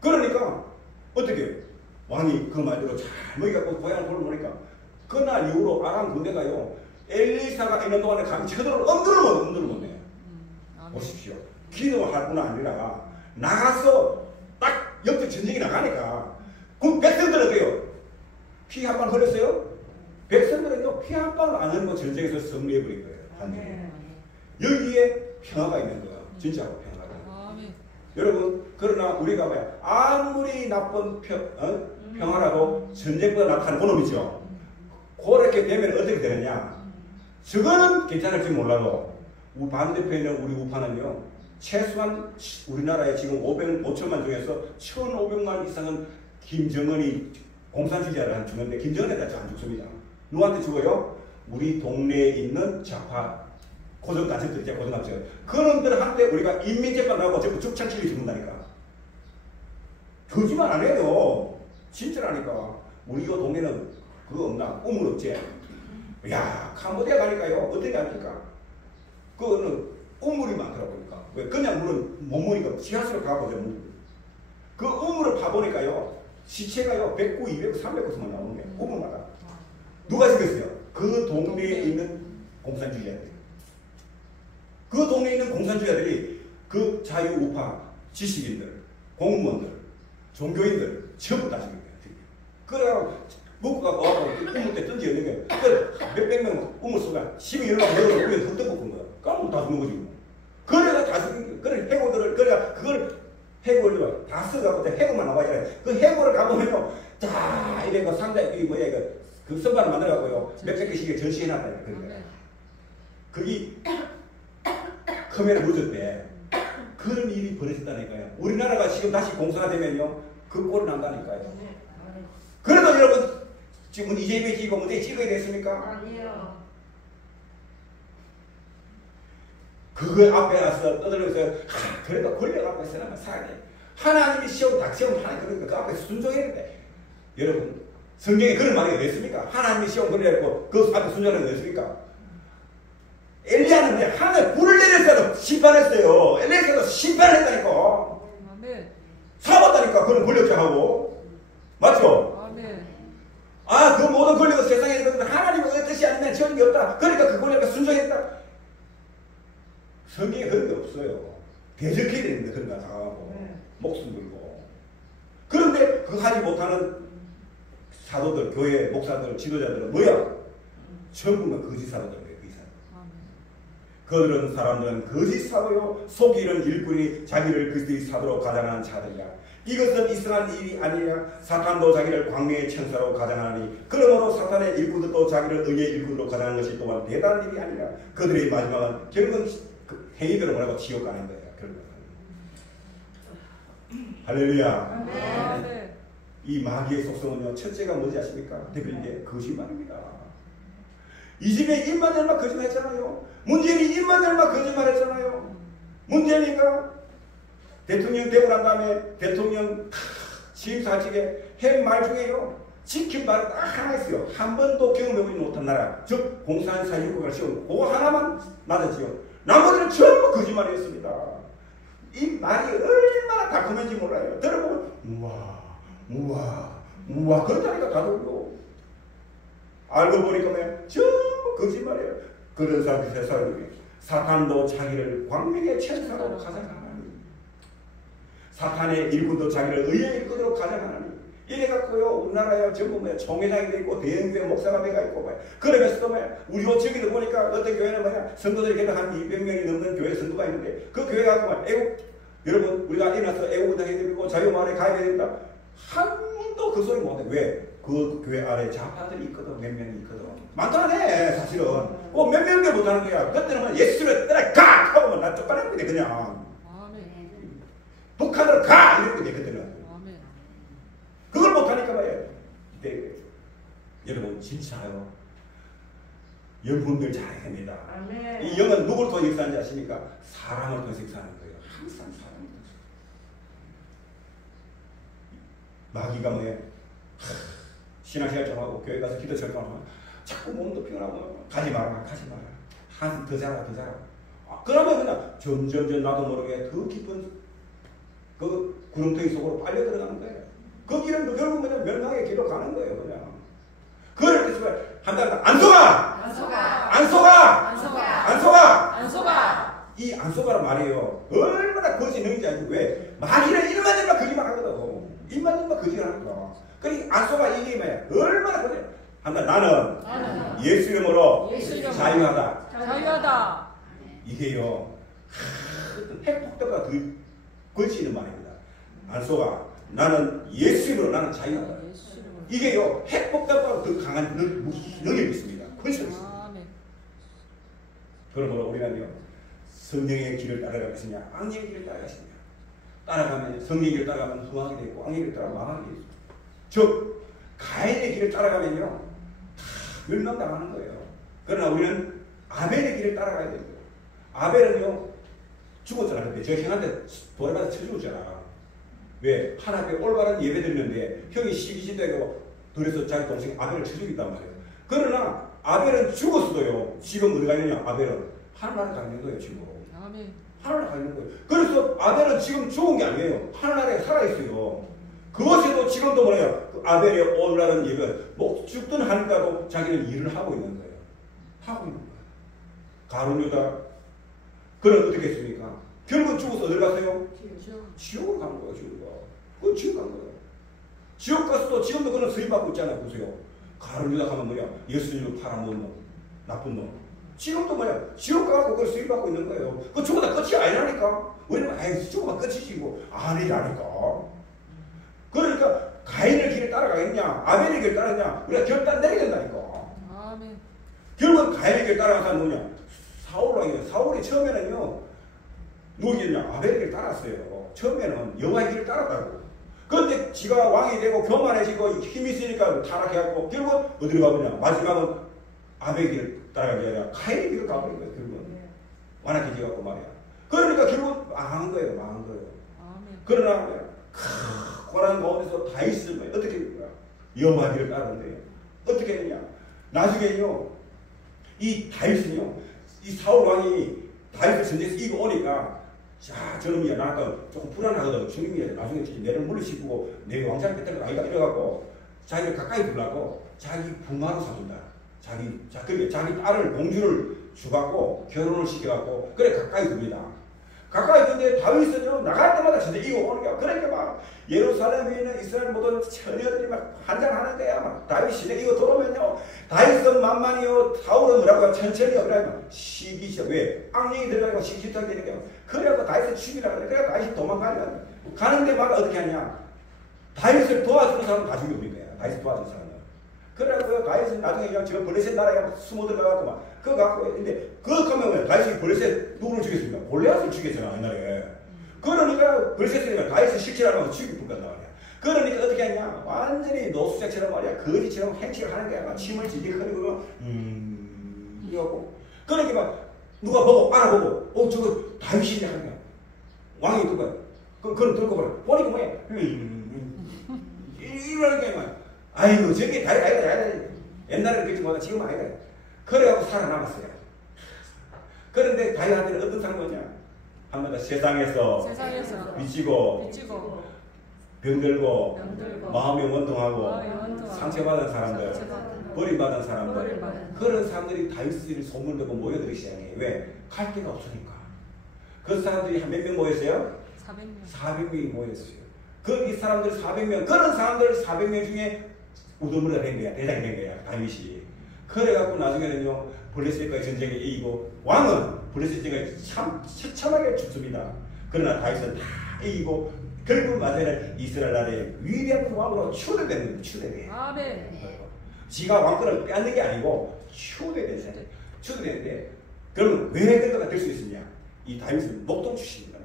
그러니까 어떻게 왕이 그 말대로 잘 먹여갖고 고향을 돌려보니까 그날 이후로 아람 군대가요 엘리사가 있는 동안에 감히 저들을 엄두를 못 내요. 보십시오. 기도할 뿐 아니라 나가서 딱 역적 전쟁이 나가니까 그 백성들은 어때요? 피 한 방 흘렸어요? 백성들은요 피 한 방을 안 흘리고 전쟁에서 승리해버린 거예요. 완전히. 여기에 평화가 있는 거예요. 진짜로 평화가. 여러분 그러나 우리가 뭐야 아무리 나쁜 평화라도 전쟁보다 나타나는 그놈이죠. 그렇게 되면 어떻게 되느냐? 저거는 괜찮을지 몰라도 반대편에 있는 우리 우파는요 최소한 우리나라에 지금 5천만 중에서 1,500만 이상은 김정은이 공산주의자를 주는데 김정은한테 안 죽습니다. 누구한테 죽어요? 우리 동네에 있는 좌파 고정단체들 있잖아요. 고정단체. 그놈들한테 우리가 인민재판 나오고 전부 죽창치게 죽는다니까. 거짓말 안 해요. 진짜라니까. 우리 이 동네는 그거 없나? 우물 없지? 야 캄보디아 가니까요. 어떻게 합니까? 그거는 우물이 많더라고요. 왜? 그냥 물은 못 모니까 지하수로 가보죠. 그 우물을 파보니까요. 시체가요. 109, 200, 300곳만 나오는 게 우물마다. 누가 죽였어요? 그 동네에 있는 공산주의자들. 그 동네에 있는 공산주의자들이 그 자유우파 지식인들, 공무원들, 종교인들 전부 다 죽인 거예요. 그래가지고 먹고 가고 와서 우물 때 던지었는 게 몇백 명 우물 속에 12년 동안 우리가 흙 덮은 거야. 까먹고 다 죽는 거지. 그래가 다 죽인 거야. 그래 해고들을 그래가 그걸 해고를 다 써가고 해고만 나와야 돼. 그 해고를 가보면요, 자 이래 그 상자 이 뭐야 이거 그 선반을 만들어갖고요 몇백 개씩 전시해놨다. 그러니까 거기 커면에 묻었대. 그런 일이 벌어졌다니까요. 우리나라가 지금 다시 공사가 되면요 그 꼴이 난다니까요. 그래도 여러분 지금 이재명이 지고 문제 찍어야 됐습니까? 아니요. 그거 앞에 와서 떠들면서 그래도 권력 앞에 서는 살아야 돼. 하나님이 시험 닥치면 하나님 그러니까 그 앞에 순종해야 돼. 여러분 성경에 그런 말이 왜 있습니까? 하나님이 시험 권력했고 그 앞에 순종하는 게 있습니까? 엘리야는 하늘 불을 내렸어도 심판했어요. 엘리야도 심판했다니까. 사봤다니까 그런 권력자하고 맞죠? 아, 그 모든 권력은 세상에 있는 것은 하나님의 뜻이 아니면 전이 없다. 그러니까 그 권력에 순종했다. 성경에 그런 게 없어요. 대적해야 되는데 그런 거 당하고 목숨 걸고. 그런데 그거 하지 못하는 사도들, 교회 목사들, 지도자들은 뭐야? 전부가 거짓 사도들이에요. 그런 사람들은 거짓 사도요 속이는 일꾼이 자기를 그리스도의 사도로 가장하는 자들이야. 이것은 이상한 일이 아니라 사탄도 자기를 광명의 천사로 가장하니 그러므로 사탄의 일꾼들도 자기를 의의 일꾼으로 가장하는 것이 또한 대단한 일이 아니라 그들의 마지막은 결국은 그 행위대로 뭐라고 지옥 가는 거예요. 그런 거예요. 할렐루야. 네. 이 마귀의 속성은요 첫째가 뭔지 아십니까? 대표님께 거짓말입니다. 이 집에 입만 열마 거짓말했잖아요. 문재인이 입만 열마 거짓말했잖아요. 문재인이가 대통령 되고 난 다음에 대통령 취임사직에 한 말 중에요 지킨 말이 딱 하나 있어요. 한 번도 경험해보지 못한 나라 즉 공산사 육국을 씌운 그거 하나만 맞았지요. 나머지는 전부 거짓말이었습니다. 이 말이 얼마나 달콤한지 몰라요. 들어보면 우와 그렇다니까 다들고 알고 보니까 뭐야 전부 거짓말이에요. 그런 사람이 세상에 사탄도 자기를 광명의 천사로 가장하나니 사탄의 일꾼도 자기를 의의 일꾼으로 가장하나니 이래갖고요 우리나라에 전부 뭐야 총회장이 돼 있고 대형교회 목사가 돼가 있고 뭐야 그러면서도 뭐야 우리 저기도 보니까 어떤 교회는 뭐야 성도들이 걔도 한 200명이 넘는 교회 성도가 있는데 그 교회 가서 뭐야 애국 여러분 우리가 일어나서 애국운동 해야 되고 자유마을에 가야 된다 한 번도 그 소리 못해. 왜? 그 교회 안에 좌파들이 있거든. 몇 명이 있거든. 많다네 사실은. 몇 명도 못하는 거야. 그때는 예수를 따라 가! 하고 나 쫓아내면 돼 그냥. 북한으로 가! 이러면 돼 그때는. 그걸 못하니까 말이야. 네. 여러분 진짜요. 영혼들 잘해야 됩니다. 이 영은 누굴 통해 역사하는지 아십니까? 사람을 통해서 역사하는 거예요. 항상 사람을 통해서. 마귀가 뭐예요? 신앙생활 좀 하고 교회 가서 기도 좀 하고 자꾸 몸도 피곤하고 가지 마라. 한숨 더 자라. 그러면 그냥 점점 나도 모르게 더 깊은 그 구름텅이 속으로 빨려 들어가는 거예요. 그 길은 결국 그냥 멸망의 길로 가는 거예요. 그냥. 그럴 때 한다. 안 속아. 이 안 속아란 말이에요. 얼마나 거짓 능인지 알지. 왜? 마귀는 일만 거짓말 하거든. 일만 거짓말 하니까. 그러니까 안 속아 이게 뭐야? 얼마나 거짓. 한다. 나는 예수 이름으로 자유하다. 이게요. 어떤 핵폭탄과 그 걸치는 말입니다. 안 속아. 나는 예수 이름으로 나는 자유하다. 이게요. 핵폭탄과 더 강한 능력이 있습니다. 그렇죠. 그러므로 우리는요. 성령의 길을 따라가겠느냐, 악령의 길을 따라가겠느냐. 따라가면 성령의 길을 따라가면 흥하게 되고 악령의 길을 따라가면 망하게 되죠. 즉 가인의 길을 따라가면요 다 멸망당하는 거예요. 그러나 우리는 아벨의 길을 따라가야 돼요. 아벨은요 죽었잖아. 근데 저 형한테 돌아가서 쳐 죽었잖아. 왜? 하나님께 올바른 예배 드리는데 형이 시기시대고 그래서 자기 동생 아벨을 쳐 죽였단 말이에요. 그러나 아벨은 죽었어도요. 지금 어디 가 있느냐? 아벨은 하늘나라에 가 있는 거예요. 지금. 하늘나라에 가 있는 거예요. 그래서 아벨은 지금 죽은 게 아니에요. 하늘나라에 살아있어요. 그것에도 지금도 뭐예요? 그 아벨의 오늘날은 예배 뭐 죽든 하니까도 자기는 일을 하고 있는 거예요. 하고 있는 거예요. 가룟 유다 그는 어떻게 했습니까? 결국 죽어서 어딜 갔어요? 지옥으로 간 거예요. 그건 지옥 간 거예요. 지옥 가서도 지금도 그는 수입받고 있잖아요. 보세요. 가룟 유다 하면 뭐냐? 예수님을 팔아먹은 놈, 나쁜 놈. 지금도 뭐냐? 지옥 가고 그걸 수입받고 있는 거예요. 그 죽어다 끝이 아니라니까. 우리는 아이 죽어봐 끝이지 뭐 아니라니까. 그러니까 가인의 길을 따라가겠냐? 아벨의 길을 따라가냐? 우리가 결단 내려야 된다니까. 아멘. 결국 가인의 길을 따라간 사람은 누구냐? 사울왕이에요. 사울이 처음에는요 누구겠냐? 아벨의 길을 따랐어요. 처음에는 여호와의 길을 따랐다고. 그런데 지가 왕이 되고 교만해지고 힘이 있으니까 타락해갖고 결국 어디로 가보냐? 마지막은 아벨의 길을 따라가는 게 아니라 가인의 길을 가버린 거예요. 결국은 완악해져갖고 말이야. 그러니까 결국 망한 거예요. 그러나 고난 가운데서 다윗을 어떻게 했냐? 여호와의 길을 따르는데 어떻게 했냐? 나중에요 이 다윗은요 이 사울 왕이 다윗을 전쟁에서 이고 오니까 자 저놈이야 나니까 조금 불안하거든. 주님이 나중에 내를 물리시고 내 왕자를 뺏을 아이가 이래갖고 자기를 가까이 불라고 자기 부마로 사준다. 자기 딸을 공주를 주갖고 결혼을 시켜갖고 그래 가까이 둡니다. 가까이 두는데 다윗은요 나갈 때마다 진짜 이거 오는 거야. 그러니까 막 예루살렘에 있는 이스라엘 모든 처녀들이 막 한잔하는 거야. 막 다윗이 이거 들어오면요 다윗은 만만히요 사울은 뭐라고 천천히 그래요. 시기시작 왜? 악령이 들어가고 시기시작 되니까 그래갖고 다윗을 죽이라 그래. 그래 다윗이 도망가니까 가는 데마다 어떻게 하냐? 다윗을 도와주는 사람은 다 죽여버린 거야. 다윗을 도와주는 사람은. 그래갖고 다윗은 나중에 그냥 지금 블레셋 나라에 숨어 들어가갖고 막 그거 갖고 있는데 그거 가면 다윗이 블레셋 누구를 죽였습니까? 골리앗을 죽였잖아 옛날에. 그러니까 블레셋이니까 다윗을 실체라고 죽이고 간단 말이야. 그러니까 어떻게 하냐? 완전히 노숙자처럼 말이야 거지처럼 행치를 하는 거야. 막 침을 질질 흘리고 이러고 그러니까 막 누가 보고 알아보고 저거 다윗이냐 하는 거야. 왕이 누가 그걸 들고 보라 보니까 뭐야 이러는 게 막 아이고 저게 다윗 아니다. 옛날에는 그렇지 못하다 지금은 아니다. 그래갖고 살아남았어요. 그런데 다윗한테는 어떤 상관이냐? 한마디 세상에서 미치고 병들고 마음이 원통하고 상처받은 사람들 버림받은 사람들 그런 사람들이 다윗을 소문을 듣고 모여들기 시작해. 왜? 갈 데가 없으니까. 그 사람들이 한 몇 명 모였어요? 400명이 모였어요. 그 이 사람들 400명 그런 사람들 400명 중에 우두머리가 된 거야. 대장이 된 거야. 다윗이. 그래갖고 나중에는요 블레셋과의 전쟁에 이기고 왕은 블레셋과의 참 처참하게 죽습니다. 그러나 다윗은 다 이기고 결국 마지막에 이스라엘 나라의 위대한 왕으로 추대되는 거예요. 아멘. 지가 왕권을 빼앗는 게 아니고 추대되는데 그러면 왜 그거가 될 수 있느냐? 이 다윗은 목동 출신입니다.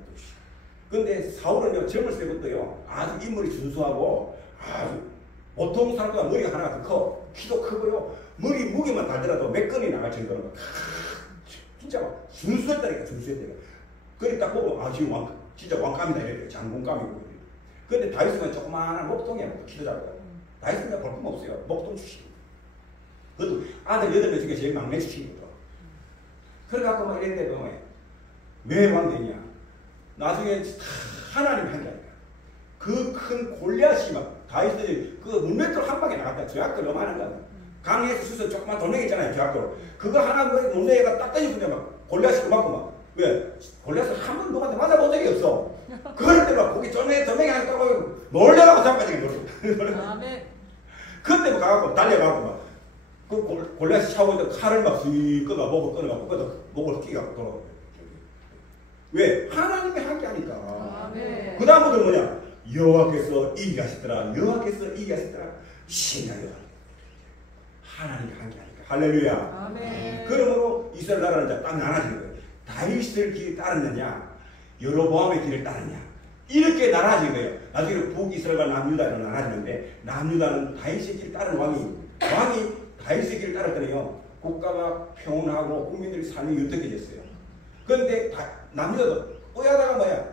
그런데 사울은요 젊을 때부터요 아주 인물이 준수하고 아주 보통 사람보다 머리가 하나가 더 커. 키도 크고요. 머리 무게만 달더라도 몇 건이 나갈 정도로 진짜 막 준수했다니까. 그래 딱 보고 지금 진짜 왕감이다 이래. 장군감이고. 그런데 다윗은 조그마한 목동이야. 키도 작고. 다윗은 볼품 없어요. 목동 출신. 그것도 아들 8명 중에 제일 막내 출신이거든. 그래갖고 막 이랬는데 보면 왜 왕되냐? 나중에 하나님 한 게 아니라 그 큰 골리앗이 막 다윗들이 그 문맷돌 한 방에 나갔다. 저약돌 너무하는 거야. 강에서 수서 조그만 돌멩이 있잖아요. 저약돌. 그거 하나 문매가 딱 던지는데 막 골리앗이 맞고 막 왜? 골리앗을 한 번 누구한테 맞아본 적이 없어. 그럴 때 막 거기 돌멩이 하나 떠고 놀래라고 잠깐씩 놀래. 아멘. 그때 막 가갖고 달려가고 막 그 골리앗이 차고 있던 칼을 막 쓱 꺼가 목을 끊어갖고 꺼다 목을 끼가고 돌아가. 왜? 하나님이 한 게 아니까. 아멘. 그 다음부터 뭐냐? 여호와께서 이기게 하시더라. 여호와께서 이기게 하시더라. 신하여 하나님이 한 게 아니까. 할렐루야. 아멘. 그러므로 이스라엘 나라는 이제 딱 나눠지는 거예요. 다윗의 길을 따르느냐, 여로보암의 길을 따르느냐. 이렇게 나눠지는 거예요. 나중에 북이스라엘과 남유다로 나눠지는데 남유다는 다윗의 길을 따르는 왕이 다윗의 길을 따랐더니요. 국가가 평온하고 국민들의 삶이 윤택해졌어요. 그런데 남유다도 꼬야다가 뭐야?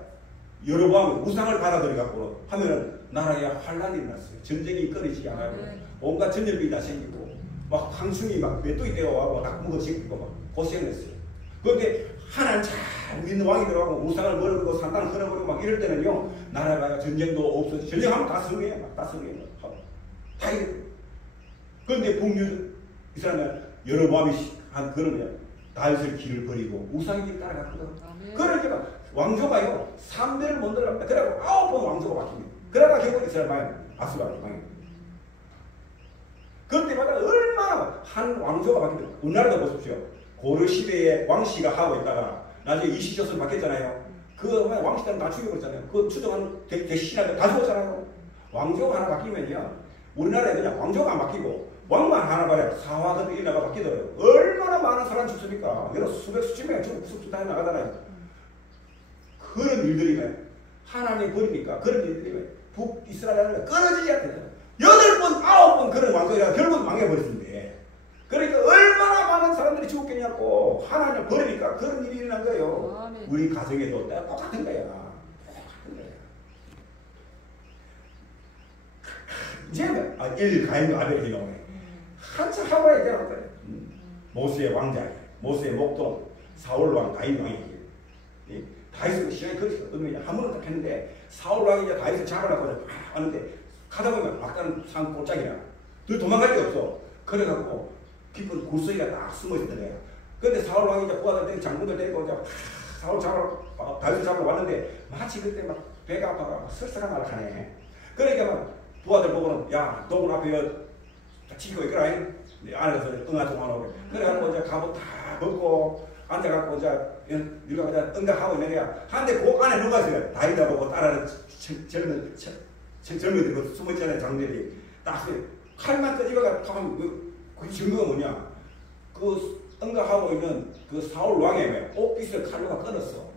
여로보암이 우상을 받아들여갖고 하면은 나라에 환란이 일어났어요. 전쟁이 끊이지 않아요. 온갖 전염병이 다 생기고 막 황충이 막 메뚜기 떼어가고 낙무가 생기고 막 고생했어요. 그런데 하나님 잘 믿는 왕이 들어가고 우상을 버리고 산당을 끊어버리고 막 이럴 때는요. 나라가 전쟁도 없어지고 전쟁하면 다 승리해요. 다 승리해요. 다 이래요. 그런데 이스라엘은 여로보암이 한 그런 거야. 다윗의 길을 버리고 우상의 길을 따라갔거든. 그러니까 왕조가요 3대를 못 들어갑니다. 그래갖고 9번 왕조가 바뀝니다. 그러다가 결국 이스라엘 아수르가 망해요. 그때마다 얼마나 한 왕조가 바뀝니다. 우리나라도 보십시오. 고려 시대에 왕씨가 하고 있다가 나중에 이시조선 바뀌었잖아요. 그 왕씨 때는 다 죽여버렸잖아요. 그 추정한 대신하들 다 죽었잖아요. 왕조가 하나 바뀌면요. 우리나라에 그냥 왕조가 안 바뀌고 왕만 하나 봐요. 사화가 일어나가 바뀌더라고요. 얼마나 많은 사람이 죽습니까? 여러 수십 명이 죽고 다 나가잖아요. 그런 일들이면 하나님 버리니까 그런 일들이면 북이스라엘은 끊어지지 않거든요. 8번, 9번 그런 왕조가 결국 망해버렸는데 그러니까 얼마나 많은 사람들이 죽었겠냐고 하나님 버리니까 그런 일이 일어난 거예요. 아멘. 우리 가정에도 똑같은 거야. 똑같은 거야. 이제 가인과 아벨이 나오네. 한참 하와에 되는 거예요. 모세의 왕자, 모세의 목동, 사울 왕, 다윗 왕이 다윗은 시간이 그렇게 한 번은 딱 했는데 사울 왕이 이제 다윗을 잡아놓고 하는데 가다 보면 막다른 산 골짜기라 도망갈 데 없어. 그래갖고 깊은 굴속이가 딱 숨어 있었던 거야. 그런데 사울 왕이 이제 부하들 데리고 장군들 데리고 이제 사울 다윗을 잡으러 왔는데 마치 그때 막 배가 아파가 설사가 날아가네. 그러니까 막 부하들 보고는 야 도군 앞에 지키고 있거라. 안에서 응아 동안하고 그래갖고 이제 갑옷 다 벗고 앉아갖고 이제 응답하고 있는 거야. 한데 그 안에 누가 있어요? 다윗하고 따라는 젊은이들 숨어있잖아요. 장들이 딱 칼만 끄집어가 하면 그 증거가 뭐냐? 그 응답하고 있는 그 사울 왕의 옷깃을 칼로가 끊었어.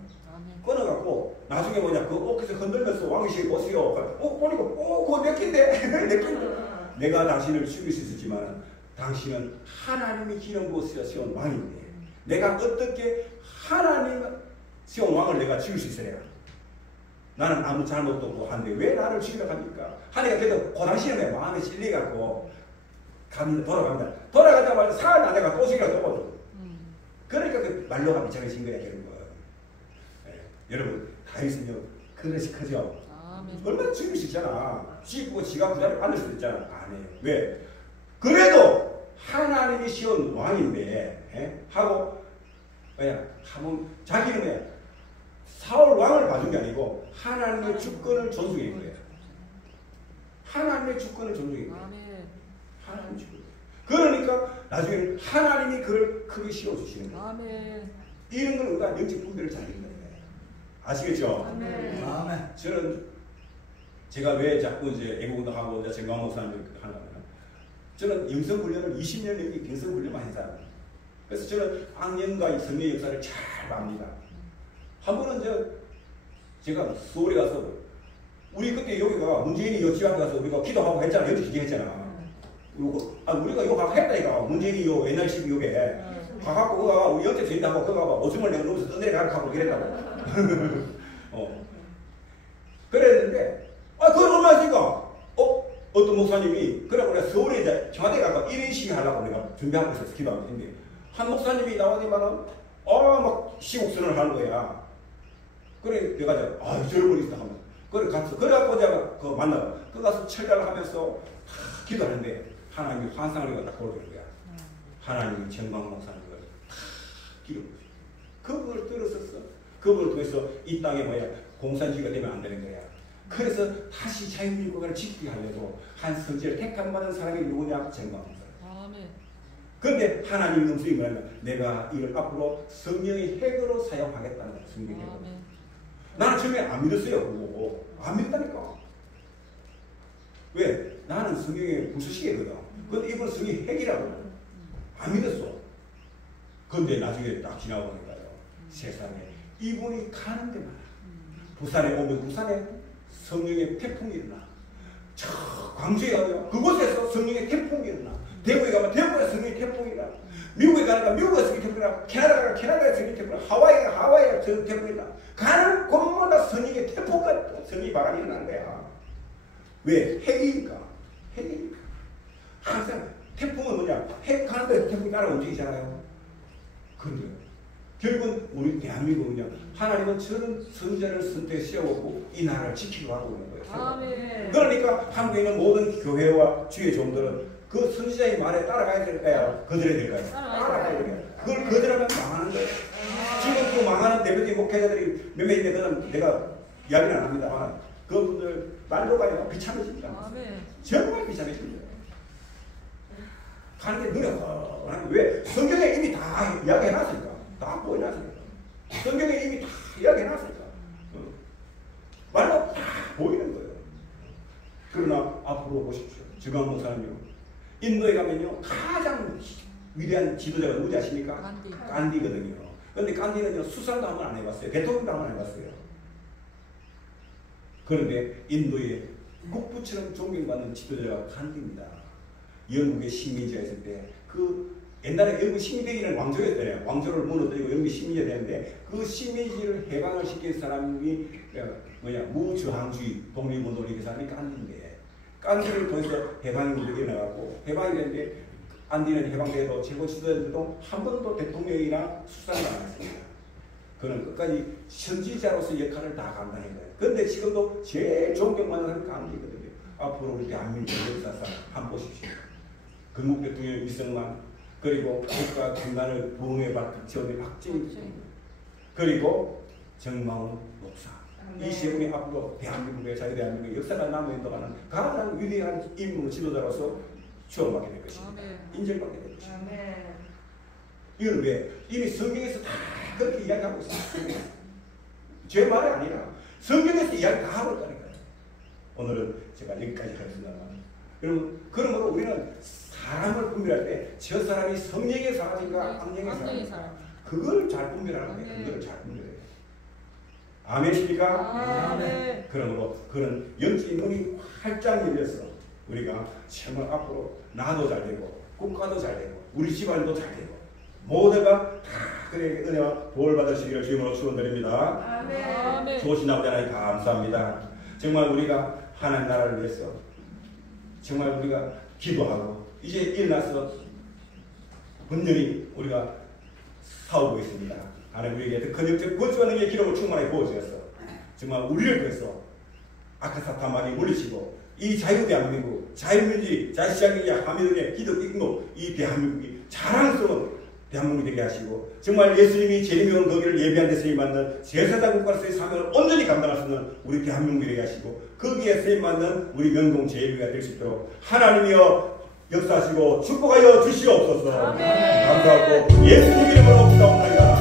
끊어갖고 나중에 뭐냐? 그 옷깃을 흔들면서 왕이시 보세요. 보니까 그거 내 낀데 내 낀데 내가 당신을 죽일 수 있었지만 당신은 하나님이 기름 부으시어 세운 왕인데 내가 어떻게 하나님 세운 왕을 내가 죽일 수 있어야? 나는 아무 잘못도 없고 한데 왜 나를 죽이려 합니까? 하니까 그래도 그 당시에 마음에 찔려갖고 돌아갑니다. 돌아가자마자 사흘 안에가 또 죽이려 떠버려. 그러니까 그 말로가 미쳐진 거야 결국은. 여러분 다윗은요 그릇이 크죠. 얼마나 죽일 수 있잖아. 쥐고 지가 그 자리에 앉을 수도 있잖아. 안 해요. 왜? 그래도 하나님이 씌운 왕인데 하고 그냥 하면 자기는 그냥 사울 왕을 봐준 게 아니고 하나님의 주권을 존중한 거예요. 하나님의 주권을 존중한 거예요. 하나님의 주권. 그러니까 나중에 하나님이 그를 크게 씌워주시는 거예요. 아멘. 이런 걸 우리가 영적 분별을 잘 읽는 거예요. 아시겠죠? 아멘. 아멘. 저는 제가 왜 자꾸 이제 애국운동하고 이제 정광 목사님을 하냐면 저는 영성훈련을 20년 넘게 영성훈련만 했어요. 그래서 저는 악령과 성의 역사를 잘 압니다. 한 번은 제가 서울에 가서 우리 그때 여기가 문재인이 요 집 앞에 가서 우리가 기도하고 했잖아. 여기 기도했잖아. 우리가 요 가서 했다니까. 문재인이 요 옛날 집 요게 가갖고 그가 우리 연태 주인하고 그가 오줌을 내가 놓으면서 떠내려 가고 그랬다고. 그랬는데 그걸 얼마 했으니까 어떤 목사님이 청와대 가서 1인 시위 하려고 내가 준비하고 있었어. 기도하고 있는데 한 목사님이 나오니만은 막 시국선언을 하는 거야. 그래 내가 저러고 있다 하면 그래 갔어. 그래갖고 내가 그 만나고 그 가서 철야를 하면서 기도하는데 하나님이 환상을 딱 보여주는 거야. 하나님이 정광 목사님을 다 기도해. 그분을 들었었어. 그분을 통해서 이 땅에 공산주의가 되면 안 되는 거야. 그래서 다시 자유민국을 지키게 하려고 한 성질을 택함 받은 사람이 누구냐? 정광 목사. 그런데 하나님의 음성이 뭐냐면 내가 이를 앞으로 성령의 핵으로 사용하겠다는 거야. 성령의 핵으로. 나는 처음에 안 믿었어요. 그거 안 믿다니까. 왜? 나는 성령의 부수시개거든. 근데 이건 성령의 핵이라고. 안 믿었어. 근데 나중에 딱 지나고 보니까요. 세상에 이분이 가는 데만 부산에 오면 부산에 성령의 태풍이 일어나. 저 광주에 가면 그곳에서 성령의 태풍이 일어나. 대구에 가면 대구에 성령의 태풍이 일어나. 미국에 가니까 미국에 성령의 태풍이 일어나. 캐나다 가면 캐나다에 성령의 태풍이 일어나. 하와이에 성령의 태풍이 일어나. 가는 곳마다 성령의 태풍과 성령의 바람이 일어나는 거야. 왜? 핵이니까. 핵이니까. 항상 태풍은 뭐냐? 핵 가는데 태풍이 따라 움직이잖아요. 그런데 결국은 우리 대한민국은요. 하나님은 저런 선자를 선택 세워놓고 이 나라를 지키고 가고 있는 거예요. 아멘. 그러니까 한국에 있는 모든 교회와 주의 종들은 그 선지자의 말에 따라가야 될까요? 거절해야 될까요? 따라가야 될까요? 그걸 거절하면 망하는 거예요. 지금 그 망하는 대표적인 목회자들이 몇몇 있는데 그건 내가 이야기는 안 합니다만 그분들 말로 가니까 비참해집니다. 정말 비참해집니다. 가는 게 느려. 왜? 성경에 이미 다 이야기해놨으니까. 다 보여놨으니까. 성경에 이미 다 이야기해놨으니까. 말로 다 보이는 거예요. 그러나 앞으로 보십시오. 정광 목사님요. 인도에 가면요. 가장 위대한 지도자가 누구지 아십니까? 간디거든요. 그런데 간디는요. 수상도 한번 안 해봤어요. 대통령도 한번 안 해봤어요. 그런데 인도의 국부처럼 존경받는 지도자가 간디입니다. 영국의 식민지가 있을 때 그 옛날에 영국 식민지는 왕조였잖아요. 왕조를 무너뜨리고 영국 식민지가 되는데 그 식민지를 해방을 시킨 사람이 무저항주의 독립운동을 일으킨 사람이 간디인데 간디를 통해서 해방이 일어나고 해방이 됐는데 간디는 해방돼도 최고 지도자인데도 한 번도 대통령이나 수상을 안 했습니다. 그는 끝까지 선지자로서 역할을 다 감당한 거예요. 그런데 지금도 제일 존경받는 사람이 간디거든요. 앞으로 우리 대한민국 역사상 한번 보십시오. 건국 대통령 이승만, 그리고 국가 군단을 부흥해받은 지원의 박정희, 그리고 정마훈 목사. 이 세 분이 앞으로 대한민국의 자유대한민국의 역사가 남아있다가는 가장 위대한 인물 지도자로서 추앙받게 될 것입니다. 인정받게 될 것입니다. 이건 왜? 이미 성경에서 다 그렇게 이야기하고 있습니다. 제 말이 아니라 성경에서 이야기 다 하고 있다니까요. 오늘은 제가 여기까지 하겠습니다만 여러분, 그러므로 우리는 사람을 분별할 때 저 사람이 성령의 사람인가 악령의 사람인가 그걸 잘 분별하는 거예요. 그걸 잘 분별해요. 아멘입니까? 아멘. 그러므로 그런 영적인 눈이 활짝 열려서 우리가 정말 앞으로 나도 잘 되고 국가도 잘 되고 우리 집안도 잘 되고 모두가 다 그의 은혜와 도움을 받으시기를 주님으로 축원드립니다. 아멘. 좋으신 아버지 하나님 감사합니다. 정말 우리가 하나님 나라를 위해서 정말 우리가 기도하고 이제 일어나서 분명히 우리가 싸우고 있습니다. 하나님 우리에게 큰 역적 건축하는 게 기록을 충만하게 부어주셨어. 정말 우리를 위해서 아카사타만이 물리치고 이 자유대한민국, 자유민주주의, 자유시장주의, 하민의 기독교 이 대한민국이 자랑스러운 대한민국이 되게 하시고 정말 예수님이 재림이 거기를 예비한 데 쓰임받는 제사장 국가로서의 사명을 온전히 감당할 수 있는 우리 대한민국이 되게 하시고 거기에 쓰임받는 우리 명동 제1위가 될 수 있도록 하나님이여 역사하시고 축복하여 주시옵소서. 감사하고 예수님 이름으로 기도합니다.